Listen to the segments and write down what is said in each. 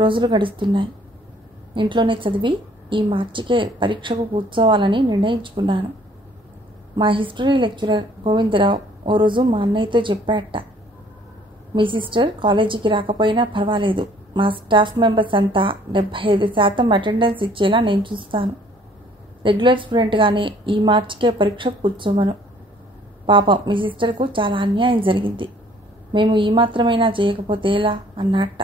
రోజులు గడుస్తున్నాయి. ఇంట్లోనే చదివి ఈ మార్చికే పరీక్షకు కూర్చోవాలని నిర్ణయించుకున్నాను. మా హిస్టరీ లెక్చరర్ గోవిందరావు ఓ రోజు మా అన్నయ్యతో చెప్పాట, మీ కాలేజీకి రాకపోయినా పర్వాలేదు, మా స్టాఫ్ మెంబర్స్ అంతా 75% అటెండెన్స్ ఇచ్చేలా నేను చూస్తాను. రెగ్యులర్ స్టూడెంట్గానే ఈ మార్చికే పరీక్షకు కూర్చోమను. పాపం మీ సిస్టర్కు చాలా అన్యాయం జరిగింది. మేము ఈ మాత్రమైనా చేయకపోతే ఎలా అన్నట్ట.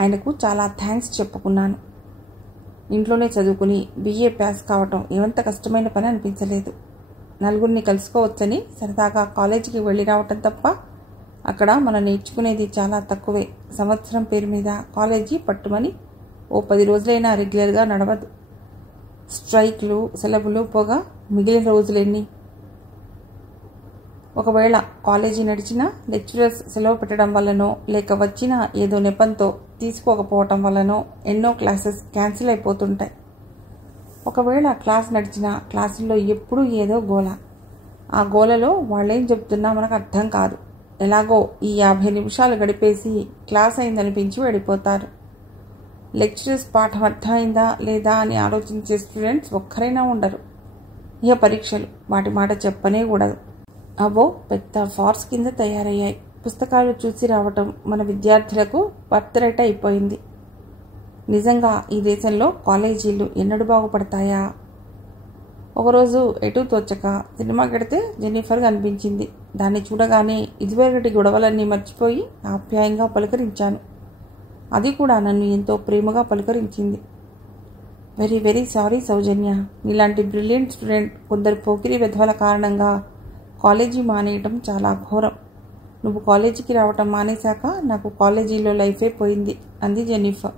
ఆయనకు చాలా థ్యాంక్స్ చెప్పుకున్నాను. ఇంట్లోనే చదువుకుని BA పాస్ కావటం ఏమంత కష్టమైన పని అనిపించలేదు. నలుగురిని కలుసుకోవచ్చని సరదాగా కాలేజీకి వెళ్ళి రావటం తప్ప అక్కడ మనం నేర్చుకునేది చాలా తక్కువే. సంవత్సరం పేరు మీద కాలేజీ పట్టుమని ఓ 10 రోజులైనా రెగ్యులర్గా నడవదు. స్ట్రైక్లు, సెలవులు పోగా మిగిలిన రోజులెన్ని? ఒకవేళ కాలేజీ నడిచినా లెక్చరర్స్ సెలవు పెట్టడం వల్లనో లేక వచ్చిన ఏదో నెపంతో తీసుకోకపోవటం వల్లనో ఎన్నో క్లాసెస్ క్యాన్సిల్ అయిపోతుంటాయి. ఒకవేళ క్లాస్ నడిచినా క్లాసుల్లో ఎప్పుడూ ఏదో గోల. ఆ గోలలో వాళ్ళేం చెప్తున్నా మనకు అర్థం కాదు. ఎలాగో ఈ 50 నిమిషాలు గడిపేసి క్లాస్ అయిందనిపించి వెళ్ళిపోతారు. లెక్చరర్స్ పాఠం అర్థమైందా లేదా అని ఆలోచించే స్టూడెంట్స్ ఒక్కరైనా ఉండరు. ఇక పరీక్షలు వాటి మాట చెప్పనే కూడదు. అవో పెద్ద ఫార్స్ కింద తయారయ్యాయి. పుస్తకాలు చూసి రావటం మన విద్యార్థులకు బర్త్రైట్ అయిపోయింది. నిజంగా ఈ దేశంలో కాలేజీలు ఎన్నడూ బాగుపడతాయా? ఒకరోజు ఎటూ తోచక సినిమా కడితే జెన్నిఫర్ కనిపించింది. దాన్ని చూడగానే ఇదివరకటి గొడవలన్నీ మర్చిపోయి ఆప్యాయంగా పలకరించాను. అది కూడా నన్ను ఎంతో ప్రేమగా పలకరించింది. వెరీ వెరీ సారీ సౌజన్య, నీలాంటి బ్రిలియంట్ స్టూడెంట్ కొందరు పోకిరి వెధవల కారణంగా కాలేజీ మానేయటం చాలా ఘోరం. నువ్వు కాలేజీకి రావటం మానేశాక నాకు కాలేజీలో లైఫే పోయింది అంది జెన్నిఫర్.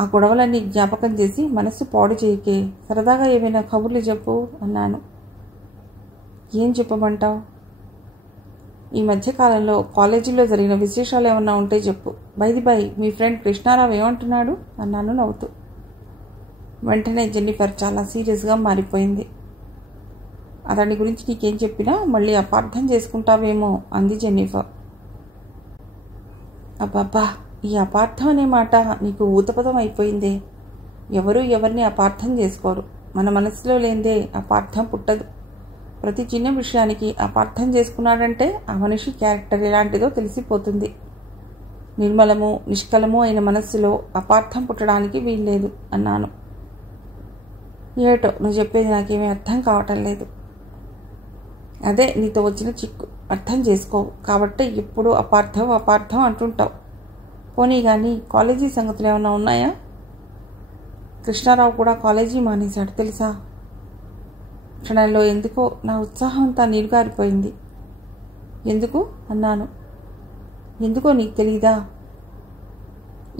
ఆ గొడవలన్నీ జ్ఞాపకం చేసి మనస్సు పాడు చేయకే, సరదాగా ఏమైనా కబుర్లు చెప్పు అన్నాను. ఏం చెప్పమంటావు? ఈ మధ్యకాలంలో కాలేజీలో జరిగిన విశేషాలు ఏమన్నా ఉంటే చెప్పు. బై మీ ఫ్రెండ్ కృష్ణారావు ఏమంటున్నాడు అన్నాను నవ్వుతూ. వెంటనే జెన్నిఫర్ చాలా సీరియస్గా మారిపోయింది. అతని గురించి నీకేం చెప్పినా మళ్ళీ అపార్థం చేసుకుంటావేమో అంది జెన్నిఫర్. అబ్బబ్బా, ఈ అపార్థం అనే మాట నీకు ఊతపదం అయిపోయిందే. ఎవరూ ఎవరిని అపార్థం చేసుకోరు. మన మనసులో లేనిదే అపార్థం పుట్టదు. ప్రతి చిన్న విషయానికి అపార్థం చేసుకున్నాడంటే ఆ మనిషి క్యారెక్టర్ ఎలాంటిదో తెలిసిపోతుంది. నిర్మలము నిష్కలము అయిన మనస్సులో అపార్థం పుట్టడానికి వీల్లేదు అన్నాను. ఏటో నువ్వు చెప్పేది నాకేమీ అర్థం కావటం లేదు. అదే నీతో వచ్చిన చిక్కు. అర్థం చేసుకోవు కాబట్టి ఎప్పుడూ అపార్థం అంటుంటావు. పోనీ కానీ కాలేజీ సంగతులు ఏమైనా ఉన్నాయా? కృష్ణారావు కూడా కాలేజీ మానేశాడు తెలుసా? క్షణంలో ఎందుకో నా ఉత్సాహం అంతా నీరుగారిపోయింది. ఎందుకు అన్నాను. ఎందుకో నీకు తెలీదా?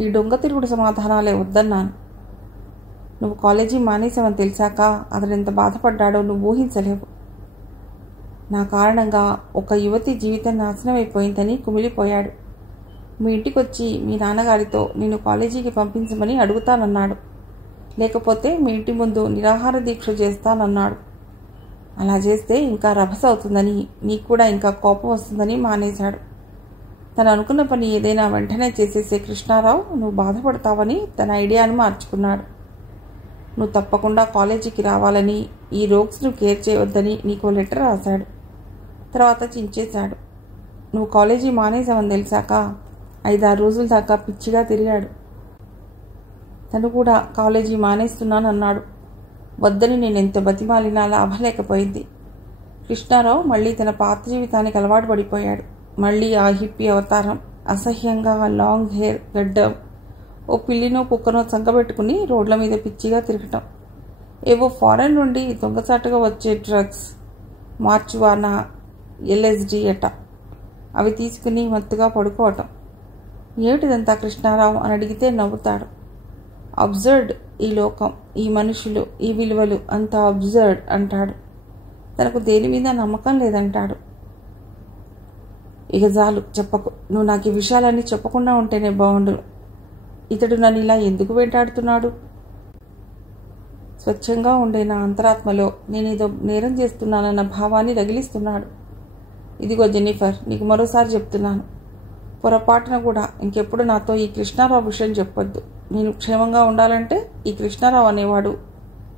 ఈ దొంగ తిరుగుడు సమాధానాలే వద్దన్నాను. నువ్వు కాలేజీ మానేసావని తెలిసాక అతను ఎంత బాధపడ్డాడో నువ్వు ఊహించలేవు. నా కారణంగా ఒక యువతి జీవితం నాశనం అయిపోయిందని కుమిలిపోయాడు. మీ ఇంటికి వచ్చి మీ నాన్నగారితో నేను కాలేజీకి పంపించమని అడుగుతానన్నాడు. లేకపోతే మీ ఇంటి ముందు నిరాహార దీక్ష చేస్తానన్నాడు. అలా చేస్తే ఇంకా రభస అవుతుందని, నీకు కూడా ఇంకా కోపం వస్తుందని మానేశాడు. తను అనుకున్న పని ఏదైనా వెంటనే చేసేసే కృష్ణారావు నువ్వు బాధపడతావని తన ఐడియాను మార్చుకున్నాడు. నువ్వు తప్పకుండా కాలేజీకి రావాలని, ఈ రోగ్స్ను కేర్ చేయవద్దని నీకు లెటర్ రాశాడు. తర్వాత చించేశాడు. నువ్వు కాలేజీ మానేసావని తెలిసాక 5-6 రోజుల దాకా పిచ్చిగా తిరిగాడు. తను కూడా కాలేజీ మానేస్తున్నానన్నాడు. వద్దని నేను ఎంత బతిమాలినా లాభం లేకపోయింది. కృష్ణారావు మళ్ళీ తన పాత జీవితానికి అలవాటు పడిపోయాడు. మళ్ళీ ఆ హిప్పీ అవతారం, అసహ్యంగా లాంగ్ హెయిర్, గడ్డం, ఓ పిల్లినో కుక్కనో చంకబెట్టుకుని రోడ్ల మీద పిచ్చిగా తిరగటం, ఏవో ఫారెన్ నుండి దొంగచాటుగా వచ్చే డ్రగ్స్, మార్చువానా, LSD అట, అవి తీసుకుని మత్తుగా పడుకోవటం. ఏమిటిదంతా కృష్ణారావు అని అడిగితే నవ్వుతాడు. అబ్జర్డ్ ఈ లోకం, ఈ మనుషులు, ఈ విలువలు అంతా అబ్జర్డ్ అంటాడు. తనకు దేని మీద నమ్మకం లేదంటాడు. ఇక చాలు చెప్పకు. నువ్వు నాకు ఈ విషయాలన్నీ చెప్పకుండా ఉంటేనే బాగుండు. ఇతడు నన్ను ఇలా ఎందుకు వెంటాడుతున్నాడు? స్వచ్ఛంగా ఉండే నా అంతరాత్మలో నేనేదో నేరం చేస్తున్నానన్న భావాన్ని రగిలిస్తున్నాడు. ఇదిగో జెన్నిఫర్, నీకు మరోసారి చెప్తున్నాను. పొరపాటున కూడా ఇంకెప్పుడు నాతో ఈ కృష్ణారావు విషయం చెప్పొద్దు. నేను క్షేమంగా ఉండాలంటే ఈ కృష్ణారావు అనేవాడు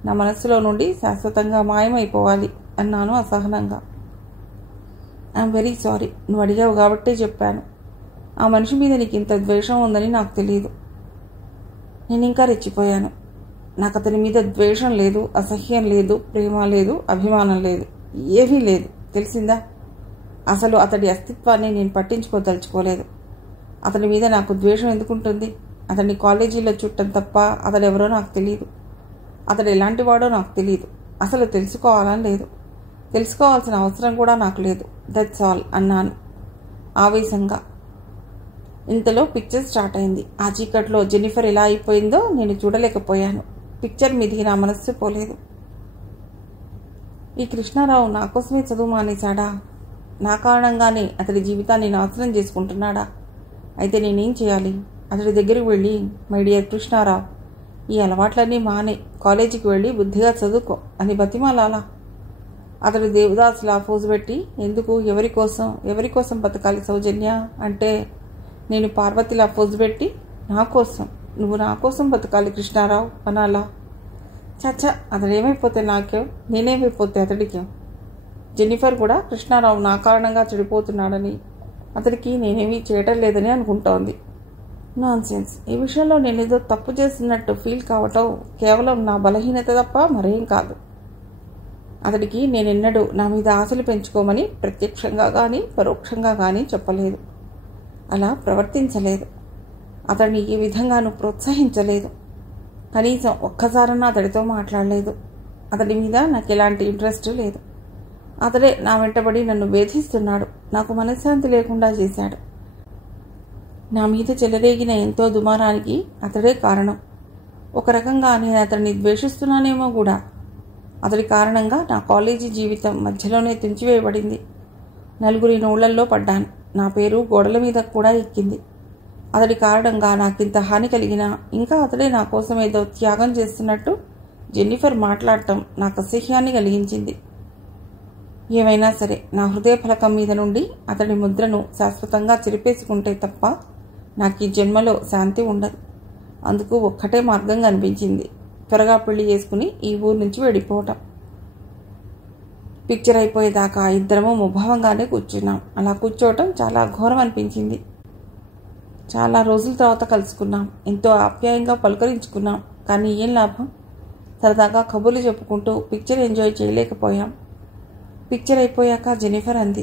నా మనస్సులో నుండి శాశ్వతంగా మాయమైపోవాలి అన్నాను అసహనంగా. ఐఎమ్ వెరీ సారీ, నువ్వు అడిగావు కాబట్టే చెప్పాను. ఆ మనిషి మీద నీకు ఇంత ద్వేషం ఉందని నాకు తెలియదు. నేను ఇంకా రెచ్చిపోయాను. నాకు అతని మీద ద్వేషం లేదు, అసహ్యం లేదు, ప్రేమ లేదు, అభిమానం లేదు, ఏమీ లేదు. తెలిసిందా? అసలు అతడి అస్తిత్వాన్ని నేను పట్టించుకోదలుచుకోలేదు. అతని మీద నాకు ద్వేషం ఎందుకుంటుంది? అతన్ని కాలేజీలో చుట్టం తప్ప అతడెవరో నాకు తెలియదు. అతడు ఎలాంటి వాడో నాకు తెలియదు. అసలు తెలుసుకోవాలని లేదు. తెలుసుకోవాల్సిన అవసరం కూడా నాకు లేదు. దట్స్ ఆల్ అన్నాను ఆవేశంగా. ఇంతలో పిక్చర్ స్టార్ట్ అయింది. ఆ చీకట్లో జెన్నిఫర్ ఎలా అయిపోయిందో నేను చూడలేకపోయాను. పిక్చర్ మీదికి నా మనస్సు పోలేదు. ఈ కృష్ణారావు నా కోసమే చదువు మానేశాడా? నా కారణంగానే అతడి జీవితాన్ని నాశనం చేసుకుంటున్నాడా? అయితే నేనేం చేయాలి? అతడి దగ్గరికి వెళ్ళి, మై డియర్ కృష్ణారావు, ఈ అలవాట్లన్నీ మానే కాలేజీకి వెళ్ళి బుద్ధిగా చదువుకో అని బతిమాలాలా? అతడు దేవదాసులా ఫోజు పెట్టి, ఎందుకు, ఎవరి కోసం బతకాలి సౌజన్య అంటే, నేను పార్వతిలా ఫోజు పెట్టి, నా కోసం, నువ్వు నా కోసం బతకాలి కృష్ణారావు అనాలా? చచ్చా, అతడేమైపోతే నాకేం, నేనేమైపోతే అతడికేం? జెన్నిఫర్ కూడా కృష్ణారావు నా కారణంగా చెడిపోతున్నాడని, అతడికి నేనేమీ చేయటం లేదని అనుకుంటోంది. నాన్సెన్స్. ఈ విషయంలో నేనేదో తప్పు చేస్తున్నట్టు ఫీల్ కావటం కేవలం నా బలహీనత తప్ప మరేం కాదు. అతడికి నేనెన్నడూ నా మీద ఆశలు పెంచుకోమని ప్రత్యక్షంగా కానీ పరోక్షంగా కానీ చెప్పలేదు. అలా ప్రవర్తించలేదు. అతడిని ఏ విధంగానూ ప్రోత్సహించలేదు. కనీసం ఒక్కసారన్నా అతడితో మాట్లాడలేదు. అతడి మీద నాకు ఎలాంటి ఇంట్రెస్ట్ లేదు. అతడే నా వెంటబడి నన్ను వేధిస్తున్నాడు. నాకు మనశ్శాంతి లేకుండా చేశాడు. నా మీద చెలరేగిన ఎంతో దుమారానికి అతడే కారణం. ఒక రకంగా నేను అతడిని ద్వేషిస్తున్నానేమో కూడా. అతడి కారణంగా నా కాలేజీ జీవితం మధ్యలోనే తుంచివేయబడింది. నలుగురి నోళ్లల్లో పడ్డాను. నా పేరు గోడల మీద కూడా ఎక్కింది. అతడి కారణంగా నాకింత హాని కలిగినా ఇంకా అతడే నా కోసం ఏదో త్యాగం చేస్తున్నట్టు జెన్నిఫర్ మాట్లాడటం నాకు అసహ్యాన్ని కలిగించింది. ఏమైనా సరే నా హృదయ ఫలకం మీద నుండి అతడి ముద్రను శాశ్వతంగా చెరిపేసుకుంటే తప్ప నాకు ఈ జన్మలో శాంతి ఉండదు. అందుకు ఒక్కటే మార్గం కనిపించింది. త్వరగా పెళ్లి చేసుకుని ఈ ఊరు నుంచి వెళ్ళిపోవటం. పిక్చర్ అయిపోయేదాకా ఇద్దరము ముభావంగానే కూర్చున్నాం. అలా కూర్చోవటం చాలా ఘోరం అనిపించింది. చాలా రోజుల తర్వాత కలుసుకున్నాం. ఎంతో ఆప్యాయంగా పలుకరించుకున్నాం. కానీ ఏం లాభం? సరదాగా కబుర్లు చెప్పుకుంటూ పిక్చర్ ఎంజాయ్ చేయలేకపోయాం. పిక్చర్ అయిపోయాక జెన్నిఫర్ అంది,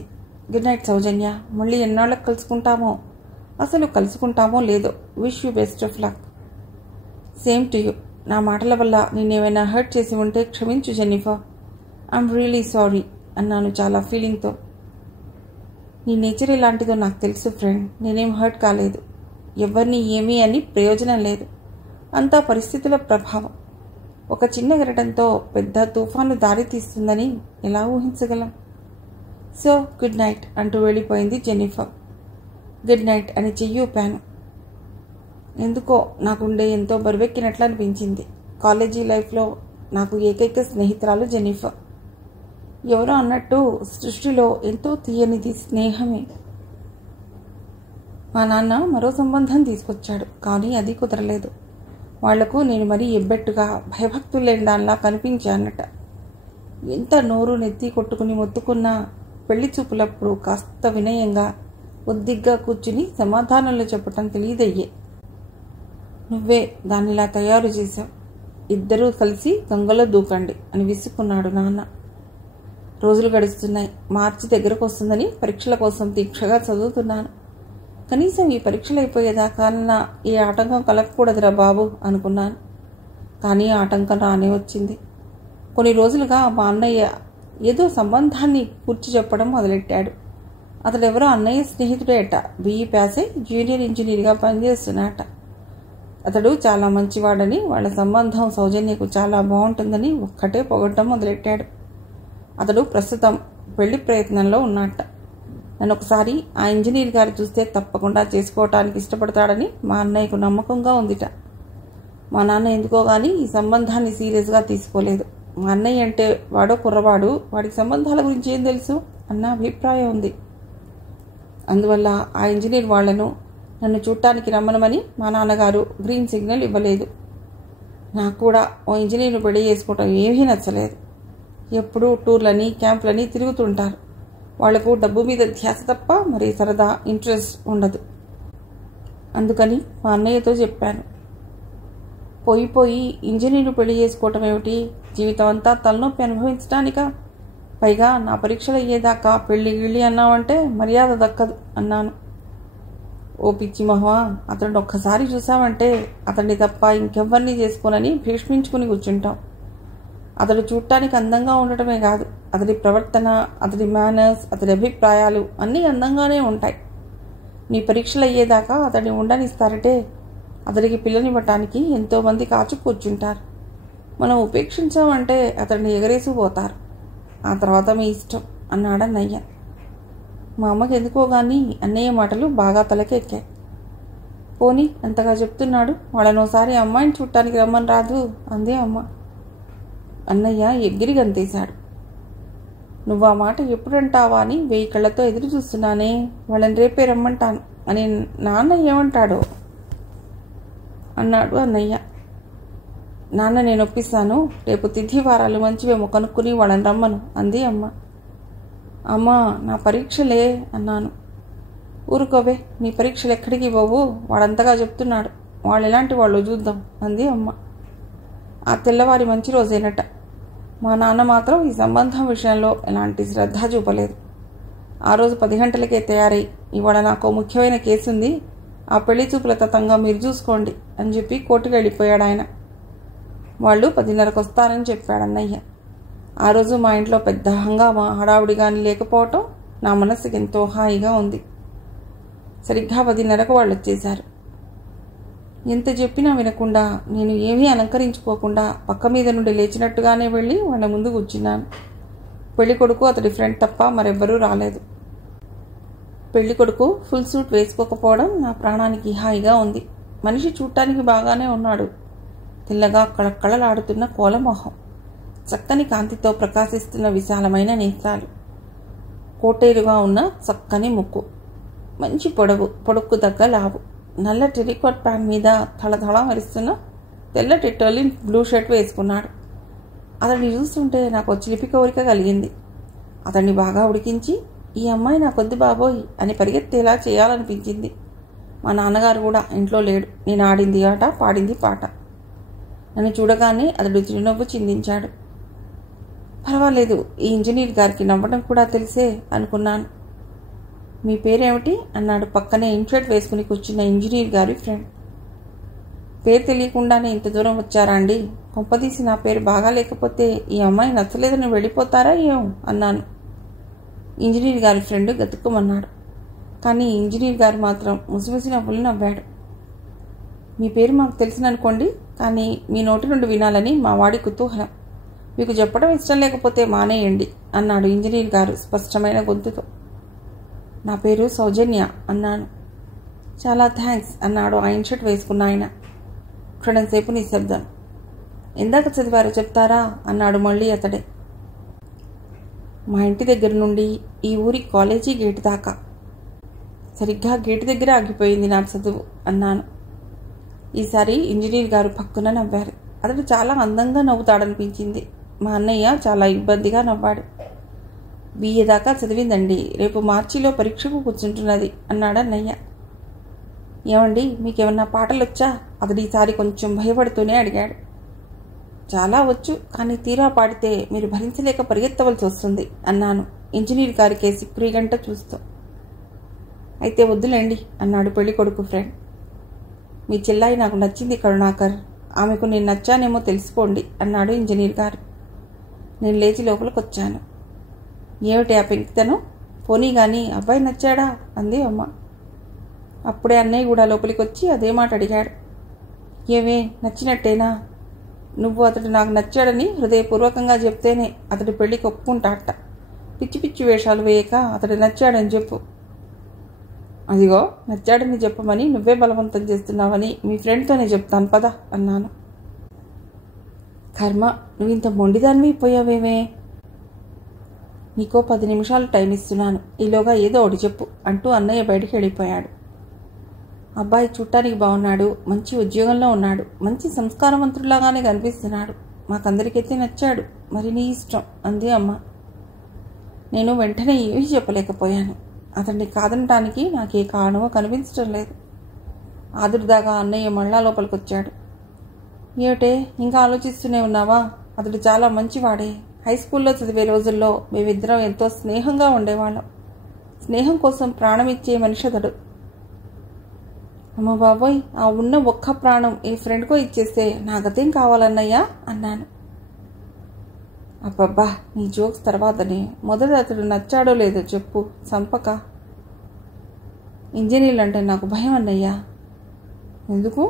గుడ్ నైట్ సౌజన్య, మళ్ళీ ఎన్నాళ్ళకు కలుసుకుంటామో, అసలు కలుసుకుంటామో లేదో. Wish you best of luck. Same to you. నా మాటల వల్ల నేనేమైనా హర్ట్ చేసి ఉంటే క్షమించు జెన్నిఫర్. ఐఎమ్ రియలీ సారీ అన్నాను చాలా ఫీలింగ్తో. నీ నేచర్ ఎలాంటిదో నాకు తెలుసు ఫ్రెండ్. నేనేం హర్ట్ కాలేదు. ఎవరిని ఏమీ అని ప్రయోజనం లేదు. అంతా పరిస్థితుల ప్రభావం. ఒక చిన్న ఘటనతో పెద్ద తుఫాను దారి తీస్తుందని ఎలా ఊహించగలం? సో గుడ్ నైట్ అంటూ వెళ్ళిపోయింది జెన్నిఫర్. గుడ్ నైట్ అని చెయ్యి ఊపాను. ఎందుకో నాకుండే ఎంతో బరువెక్కినట్లు అనిపించింది. కాలేజీ లైఫ్లో నాకు ఏకైక స్నేహితురాలు జెన్నిఫర్. ఎవరో అన్నట్టు సృష్టిలో ఎంతో తీయనిది స్నేహమే. మా నాన్న మరో సంబంధం తీసుకొచ్చాడు, కానీ అది కుదరలేదు. వాళ్లకు నేను మరీ ఎబ్బెట్టుగా భయభక్తులు లేని దానిలా కనిపించానట. ఎంత నోరు నెత్తి కొట్టుకుని మొత్తుకున్నా పెళ్లి చూపులప్పుడు కాస్త వినయంగా ఒద్దిగ్గా కూర్చుని సమాధానాలు చెప్పటం తెలియదయ్యే. నువ్వే దానిలా తయారు చేశావు. ఇద్దరూ కలిసి గంగలో దూకండి అని విసుక్కున్నాడు నాన్న. రోజులు గడుస్తున్నాయి. మార్చి దగ్గరకు వస్తుందని పరీక్షల కోసం దీక్షగా చదువుతున్నాను. కనీసం ఈ పరీక్షలు అయిపోయేదాకా ఏ ఆటంకం కలగకూడదురా బాబు అనుకున్నాను. కానీ ఆటంకం రానే వచ్చింది. కొన్ని రోజులుగా మా అన్నయ్య ఏదో సంబంధాన్ని కూర్చి చెప్పడం మొదలెట్టాడు. అతడెవరో అన్నయ్య స్నేహితుడేట. BE పాస్ అయి జూనియర్ ఇంజనీర్గా పనిచేస్తున్నాట. అతడు చాలా మంచివాడని, వాళ్ళ సంబంధం సౌజన్యకు చాలా బాగుంటుందని ఒక్కటే పొగట్టడం మొదలెట్టాడు. అతడు ప్రస్తుతం పెళ్లి ప్రయత్నంలో ఉన్నట్ట. నన్ను ఒకసారి ఆ ఇంజనీర్ గారు చూస్తే తప్పకుండా చేసుకోవటానికి ఇష్టపడతాడని మా అన్నయ్యకు నమ్మకంగా ఉందిట. మా నాన్న ఎందుకో కానీ ఈ సంబంధాన్ని సీరియస్గా తీసుకోలేదు. మా అన్నయ్య అంటే వాడో కుర్రవాడు, వాడికి సంబంధాల గురించి ఏం తెలుసు అన్న అభిప్రాయం ఉంది. అందువల్ల ఆ ఇంజనీర్ వాళ్లను నన్ను చూడటానికి రమ్మనమని మా నాన్నగారు గ్రీన్ సిగ్నల్ ఇవ్వలేదు. నాకు కూడా ఓ ఇంజనీర్ను పెళ్లి చేసుకోవటం ఏమీ నచ్చలేదు. ఎప్పుడూ టూర్లని క్యాంపులని తిరుగుతుంటారు. వాళ్లకు డబ్బు మీద ధ్యాస తప్ప మరి సరదా ఇంట్రెస్ట్ ఉండదు. అందుకని మా అన్నయ్యతో చెప్పాను, పోయి ఇంజనీర్ను పెళ్లి చేసుకోవటం ఏమిటి, జీవితం అంతా తలనొప్పి అనుభవించడానికా? పైగా నా పరీక్షలు అయ్యేదాకా పెళ్లి గిళ్ళి అన్నావంటే మర్యాద దక్కదు అన్నాను. ఓ పిచ్చి మహా, అతన్ని ఒక్కసారి చూసామంటే అతన్ని తప్ప ఇంకెవ్వరినీ చేసుకోనని భీష్మించుకుని కూర్చుంటాం. అతడు చూడటానికి అందంగా ఉండటమే కాదు, అతడి ప్రవర్తన, అతడి మేనర్స్, అతడి అభిప్రాయాలు అన్నీ అందంగానే ఉంటాయి. నీ పరీక్షలు అయ్యేదాకా అతడిని ఉండనిస్తారంటే అతడికి పిల్లనివ్వటానికి ఎంతోమంది కాచు కూర్చుంటారు. మనం ఉపేక్షించామంటే అతడిని ఎగరేసిపోతారు. ఆ తర్వాత మీ ఇష్టం అన్నాడన్నయ్య. మా అమ్మకి ఎందుకో కానీ అన్నయ్య మాటలు బాగా తలకెక్కాయి. పోనీ అంతగా చెప్తున్నాడు, వాళ్ళనోసారి అమ్మాయిని చూడటానికి రమ్మని రాదు అంది అమ్మ. అన్నయ్య ఎగిరి గంతేశాడు. నువ్వు ఆ మాట ఎప్పుడంటావా అని 1000 కళ్ళతో ఎదురు చూస్తున్నానే, వాళ్ళని రేపే రమ్మంటాను అని నాన్న ఏమంటాడో అన్నాడు అన్నయ్య. నాన్న నేను ఒప్పిస్తాను, రేపు తిథి వారాలు మంచివేమో కనుక్కుని వాళ్ళని రమ్మను అంది అమ్మ. అమ్మా నా పరీక్షలే అన్నాను. ఊరుకోవే, నీ పరీక్షలు ఎక్కడికి పోవు, వాడంతగా చెప్తున్నాడు, వాళ్ళు ఎలాంటి వాళ్ళు చూద్దాం అంది అమ్మ. ఆ తెల్లవారి మంచి రోజేనట. మా నాన్న మాత్రం ఈ సంబంధం విషయంలో ఎలాంటి శ్రద్ధ చూపలేదు. ఆ రోజు 10 గంటలకే తయారై, ఇవాళ నాకు ముఖ్యమైన కేసుంది, ఆ పెళ్లి చూపుల తతంగా మీరు చూసుకోండి అని చెప్పి కోర్టుకు వెళ్ళిపోయాడు ఆయన. వాళ్ళు 10:30కు వస్తారని చెప్పాడు అన్నయ్య. ఆ రోజు మా ఇంట్లో పెద్ద హంగామా హడావుడి కానీ లేకపోవటం నా మనస్సుకి ఎంతో హాయిగా ఉంది. సరిగ్గా 10:30కు వాళ్ళు వచ్చేశారు. ఎంత చెప్పినా వినకుండా నేను ఏమీ అలంకరించుకోకుండా పక్క మీద నుండి లేచినట్టుగానే వెళ్ళి వాళ్ళ ముందు కూర్చున్నాను. పెళ్లి కొడుకు అతడి ఫ్రెండ్ తప్ప మరెవ్వరూ రాలేదు. పెళ్లి కొడుకు ఫుల్ సూట్ వేసుకోకపోవడం నా ప్రాణానికి హాయిగా ఉంది. మనిషి చూడటానికి బాగానే ఉన్నాడు. తెల్లగా కళకళలాడుతున్న కోలమొహం, చక్కని కాంతితో ప్రకాశిస్తున్న విశాలమైన నేత్రాలు, కోటేరుగా ఉన్న చక్కని ముక్కు, మంచి పొడుక్కు దగ్గ లావు, నల్ల టెరికాట్ ప్యాంట్ మీద తళతళ మరిస్తున్న తెల్లటి టర్లిన్ బ్లూ షర్ట్ వేసుకున్నాడు. అతన్ని చూస్తుంటే నాకు చిలిపి కోరిక కలిగింది. అతన్ని బాగా ఉడికించి, ఈ అమ్మాయి నాకొద్దు బాబోయ్ అని పరిగెత్తేలా చేయాలనిపించింది. మా నాన్నగారు కూడా ఇంట్లో లేడు. నేను ఆడింది ఆట, పాడింది పాట. నన్ను చూడగానే అతడు చిరునవ్వు చిందించాడు. పర్వాలేదు, ఈ ఇంజనీర్ గారికి నవ్వడం కూడా తెలిసే అనుకున్నాను. మీ పేరేమిటి అన్నాడు పక్కనే ఇన్షర్ట్ వేసుకుని కూర్చున్న ఇంజనీర్ గారి ఫ్రెండ్. పేరు తెలియకుండానే ఇంత దూరం వచ్చారా అండి? కొంపదీసి నా పేరు బాగా లేకపోతే ఈ అమ్మాయి నచ్చలేదని వెళ్ళిపోతారా ఏం అన్నాను. ఇంజనీర్ గారి ఫ్రెండ్ గతుక్కుమన్నాడు. కానీ ఇంజనీర్ గారు మాత్రం ముసిముసి నవ్వులు నవ్వాడు. మీ పేరు మాకు తెలిసిననుకోండి, కానీ మీ నోటి నుండి వినాలని మా వాడి కుతూహలం. మీకు చెప్పడం ఇష్టం లేకపోతే మానేయండి అన్నాడు ఇంజనీర్ గారు స్పష్టమైన గొంతుతో. నా పేరు సౌజన్య అన్నాను. చాలా థ్యాంక్స్ అన్నాడు ఆ ఇన్షర్ట్ వేసుకున్న ఆయన. క్షణంసేపు నిశ్శబ్దం. ఎందాక చదివారో చెప్తారా అన్నాడు మళ్ళీ అతడే. మా ఇంటి దగ్గర నుండి ఈ ఊరి కాలేజీ గేటు దాకా. సరిగ్గా గేటు దగ్గర ఆగిపోయింది నా చదువు అన్నాను. ఈసారి ఇంజనీర్ గారు పక్కున నవ్వారు. అతడు చాలా అందంగా నవ్వుతాడనిపించింది. మా అన్నయ్య చాలా ఇబ్బందిగా నవ్వాడు. BA దాకా చదివిందండి, రేపు మార్చిలో పరీక్షకు కూర్చుంటున్నది అన్నాడు అన్నయ్య. ఏమండి మీకేమన్నా పాటలు వచ్చా? అతడు ఈసారి కొంచెం భయపడుతూనే అడిగాడు. చాలా వచ్చు, కానీ తీరా పాడితే మీరు భరించలేక పరిగెత్తవలసి వస్తుంది అన్నాను ఇంజనీర్ గారి కేసి ప్రీగంట చూస్తూ. అయితే వద్దులేండి అన్నాడు పెళ్లి కొడుకు ఫ్రెండ్. మీ చెల్లాయి నాకు నచ్చింది కరుణాకర్, ఆమెకు నేను నచ్చానేమో తెలుసుకోండి అన్నాడు ఇంజనీర్ గారు. నేను లేచి లోపలికి వచ్చాను. ఏమిటి ఆ పెంకితనం? పోనీ గాని అబ్బాయి నచ్చాడా అంది అమ్మ. అప్పుడే అన్నయ్య కూడా లోపలికి వచ్చి అదే మాట అడిగాడు. ఏమే నచ్చినట్టేనా? నువ్వు అతడు నాకు నచ్చాడని హృదయపూర్వకంగా చెప్తేనే అతడి పెళ్లికి ఒప్పుకుంటాట. పిచ్చి పిచ్చి వేషాలు వేయక అతడు నచ్చాడని చెప్పు. అదిగో నచ్చాడని చెప్పమని నువ్వే బలవంతం చేస్తున్నావని మీ ఫ్రెండ్తోనే చెప్తాను పద అన్నాను. కర్మ, నువ్వు ఇంత మొండిదానివి పోయావేమే? నీకో 10 నిమిషాలు టైం ఇస్తున్నాను, ఈలోగా ఏదో ఒకటి చెప్పు అంటూ అన్నయ్య బయటికి వెళ్ళిపోయాడు. అబ్బాయి చూడటానికి బాగున్నాడు, మంచి ఉద్యోగంలో ఉన్నాడు, మంచి సంస్కారవంతుడిలాగానే కనిపిస్తున్నాడు, మాకందరికైతే నచ్చాడు, మరి నీ ఇష్టం అంది అమ్మ. నేను వెంటనే ఏమీ చెప్పలేకపోయాను. అతన్ని కాదనటానికి నాకే కారణమో కనిపించడం లేదు. ఆదుర్దాగా అన్నయ్య మళ్ళా లోపలికొచ్చాడు. ఏమిటే ఇంకా ఆలోచిస్తూనే ఉన్నావా? అతడు చాలా మంచివాడే. హై స్కూల్లో చదివే రోజుల్లో మేమిద్దరం ఎంతో స్నేహంగా ఉండేవాళ్ళం. స్నేహం కోసం ప్రాణం ఇచ్చే మనిషి అతడు. అమ్మ బాబోయ్, ఆ ఉన్న ఒక్క ప్రాణం ఏ ఫ్రెండ్కో ఇచ్చేస్తే నా గతేం కావాలన్నయ్యా అన్నాను. అబ్బబ్బా, నీ జోక్స్ తర్వాతనే మొదట అతడు నచ్చాడో లేదో చెప్పు సంపక. ఇంజనీర్లు అంటే నాకు భయం అన్నయ్యా. ఎందుకు?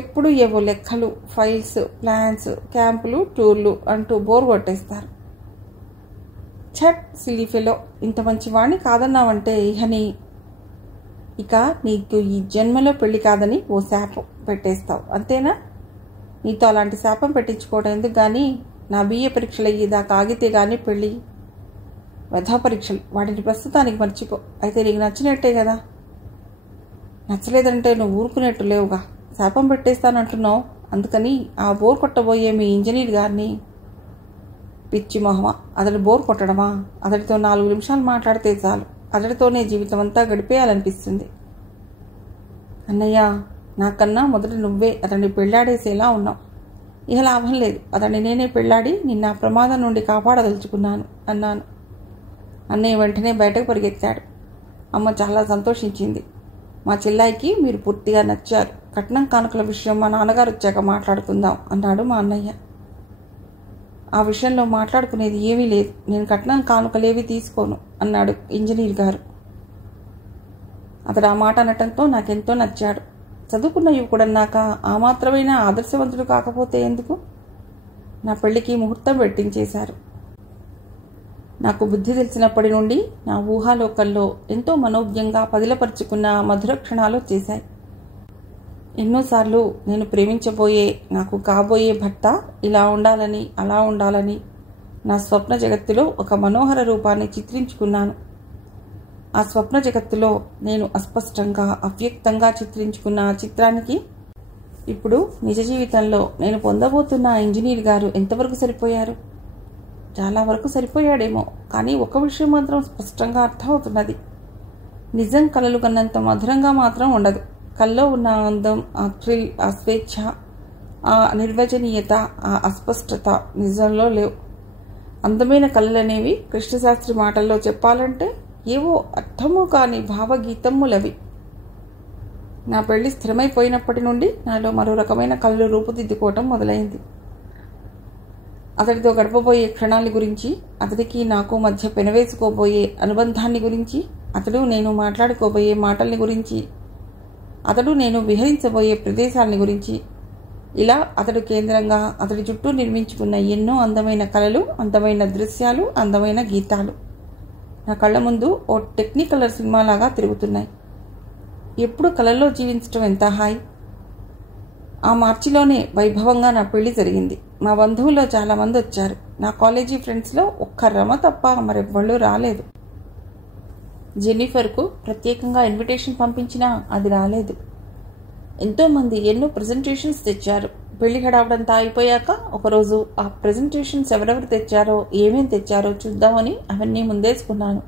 ఎప్పుడు ఏవో లెక్కలు, ఫైల్స్, ప్లాన్స్, క్యాంపులు, టూర్లు అంటూ బోర్ కొట్టేస్తారు. ఛట్ సిల్లీ ఫెలో, ఇంత మంచి వాణ్ణి కాదన్నావంటే ఇక నీకు ఈ జన్మలో పెళ్లి కాదని ఓ శాపం పెట్టేస్తావు, అంతేనా? నీతో అలాంటి శాపం పెట్టించుకోవడం ఎందుకు కానీ? నా BA పరీక్షలు అయ్యేదాకా ఆగితే కానీ పెళ్ళి. వ్యధా పరీక్షలు, వాటిని ప్రస్తుతానికి మర్చిపో. అయితే నీకు నచ్చినట్టే కదా. నచ్చలేదంటే నువ్వు ఊరుకునేట్టు లేవుగా. శాపం పెట్టేస్తానంటున్నావు, అందుకని ఆ బోర్ కొట్టబోయే మీ ఇంజనీర్ గారిని. పిచ్చి మొహమ, అతడు బోర్ కొట్టడమా? అతడితో 4 నిమిషాలు మాట్లాడితే చాలు, అతడితోనే జీవితం అంతా గడిపేయాలనిపిస్తుంది. అన్నయ్య, నాకన్నా మొదట నువ్వే అతన్ని పెళ్లాడేసేలా ఉన్నావు. ఇక లాభం లేదు, అతన్ని నేనే పెళ్లాడి నిన్న ప్రమాదం నుండి కాపాడదలుచుకున్నాను అన్నాను. అన్నయ్య వెంటనే బయటకు పరిగెత్తాడు. అమ్మ చాలా సంతోషించింది. మా చెల్లాయికి మీరు పూర్తిగా నచ్చారు. కట్నం కానుకల విషయం మా నాన్నగారు వచ్చాక మాట్లాడుకుందాం అన్నాడు మా అన్నయ్య. ఆ విషయంలో మాట్లాడుకునేది ఏమీ లేదు, నేను కట్నం కానుకలేవి తీసుకోను అన్నాడు ఇంజనీర్ గారు. అతడు ఆ మాట అనటంతో నాకెంతో నచ్చాడు. చదువుకున్న యువకుడన్నాక ఆ మాత్రమైనా ఆదర్శవంతుడు కాకపోతే ఎందుకు? నా పెళ్లికి ముహూర్తం పెట్టించేశారు. నాకు బుద్ధి తెలిసినప్పటి నుండి నా ఊహాలోకంలో ఎంతో మనోజ్ఞంగా పదిలపరుచుకున్న మధుర క్షణాలు చేశాయి. ఎన్నోసార్లు నేను ప్రేమించబోయే, నాకు కాబోయే భర్త ఇలా ఉండాలని, అలా ఉండాలని నా స్వప్న జగత్తులో ఒక మనోహర రూపాన్ని చిత్రించుకున్నాను. ఆ స్వప్న జగత్తులో నేను అస్పష్టంగా, అవ్యక్తంగా చిత్రించుకున్న ఆ చిత్రానికి ఇప్పుడు నిజ జీవితంలో నేను పొందబోతున్న ఇంజనీర్ గారు ఎంతవరకు సరిపోయారు? చాలా వరకు సరిపోయాడేమో, కానీ ఒక విషయం మాత్రం స్పష్టంగా అర్థమవుతున్నది. నిజం కలలు కన్నంత మధురంగా మాత్రం ఉండదు. కల్లో ఉన్న అందం, ఆ థ్రిల్, ఆ స్వేచ్ఛ, ఆ నిర్వచనీయత, ఆ అస్పష్టత నిజంలో లేవు. అందమైన కళలనేవి కృష్ణశాస్త్రి మాటల్లో చెప్పాలంటే ఏవో అర్థమూ కాని భావగీతములవి. నా పెళ్లి స్థిరమైపోయినప్పటి నుండి నాలో మరో రకమైన కళలు రూపుదిద్దుకోవటం మొదలైంది. అతడితో గడపబోయే క్షణాల గురించి, అతడికి నాకు మధ్య పెనవేసుకోబోయే అనుబంధాన్ని గురించి, అతడు నేను మాట్లాడుకోబోయే మాటల్ని గురించి, అతడు నేను విహరించబోయే ప్రదేశాలని గురించి, ఇలా అతడు కేంద్రంగా అతడి చుట్టూ నిర్మించుకున్న ఎన్నో అందమైన కళలు, అందమైన దృశ్యాలు, అందమైన గీతాలు నా కళ్ళ ముందు ఓ టెక్నికలర్ సినిమాలాగా తిరుగుతున్నాయి. ఎప్పుడు కళల్లో జీవించడం ఎంత హాయ్. ఆ మార్చిలోనే వైభవంగా నా పెళ్లి జరిగింది. మా బంధువుల్లో చాలామంది వచ్చారు. నా కాలేజీ ఫ్రెండ్స్లో ఒక్క రమ తప్ప మరెవ్వళ్ళు రాలేదు. జెన్నిఫర్కు ప్రత్యేకంగా ఇన్విటేషన్ పంపించినా అది రాలేదు. ఎంతోమంది ఎన్నో ప్రజెంటేషన్స్ తెచ్చారు. పెళ్లి హడావుడంతా అయిపోయాక ఒకరోజు ఆ ప్రజెంటేషన్స్ ఎవరెవరు తెచ్చారో, ఏమేం తెచ్చారో చూద్దామని అవన్నీ ముందేసుకున్నాను.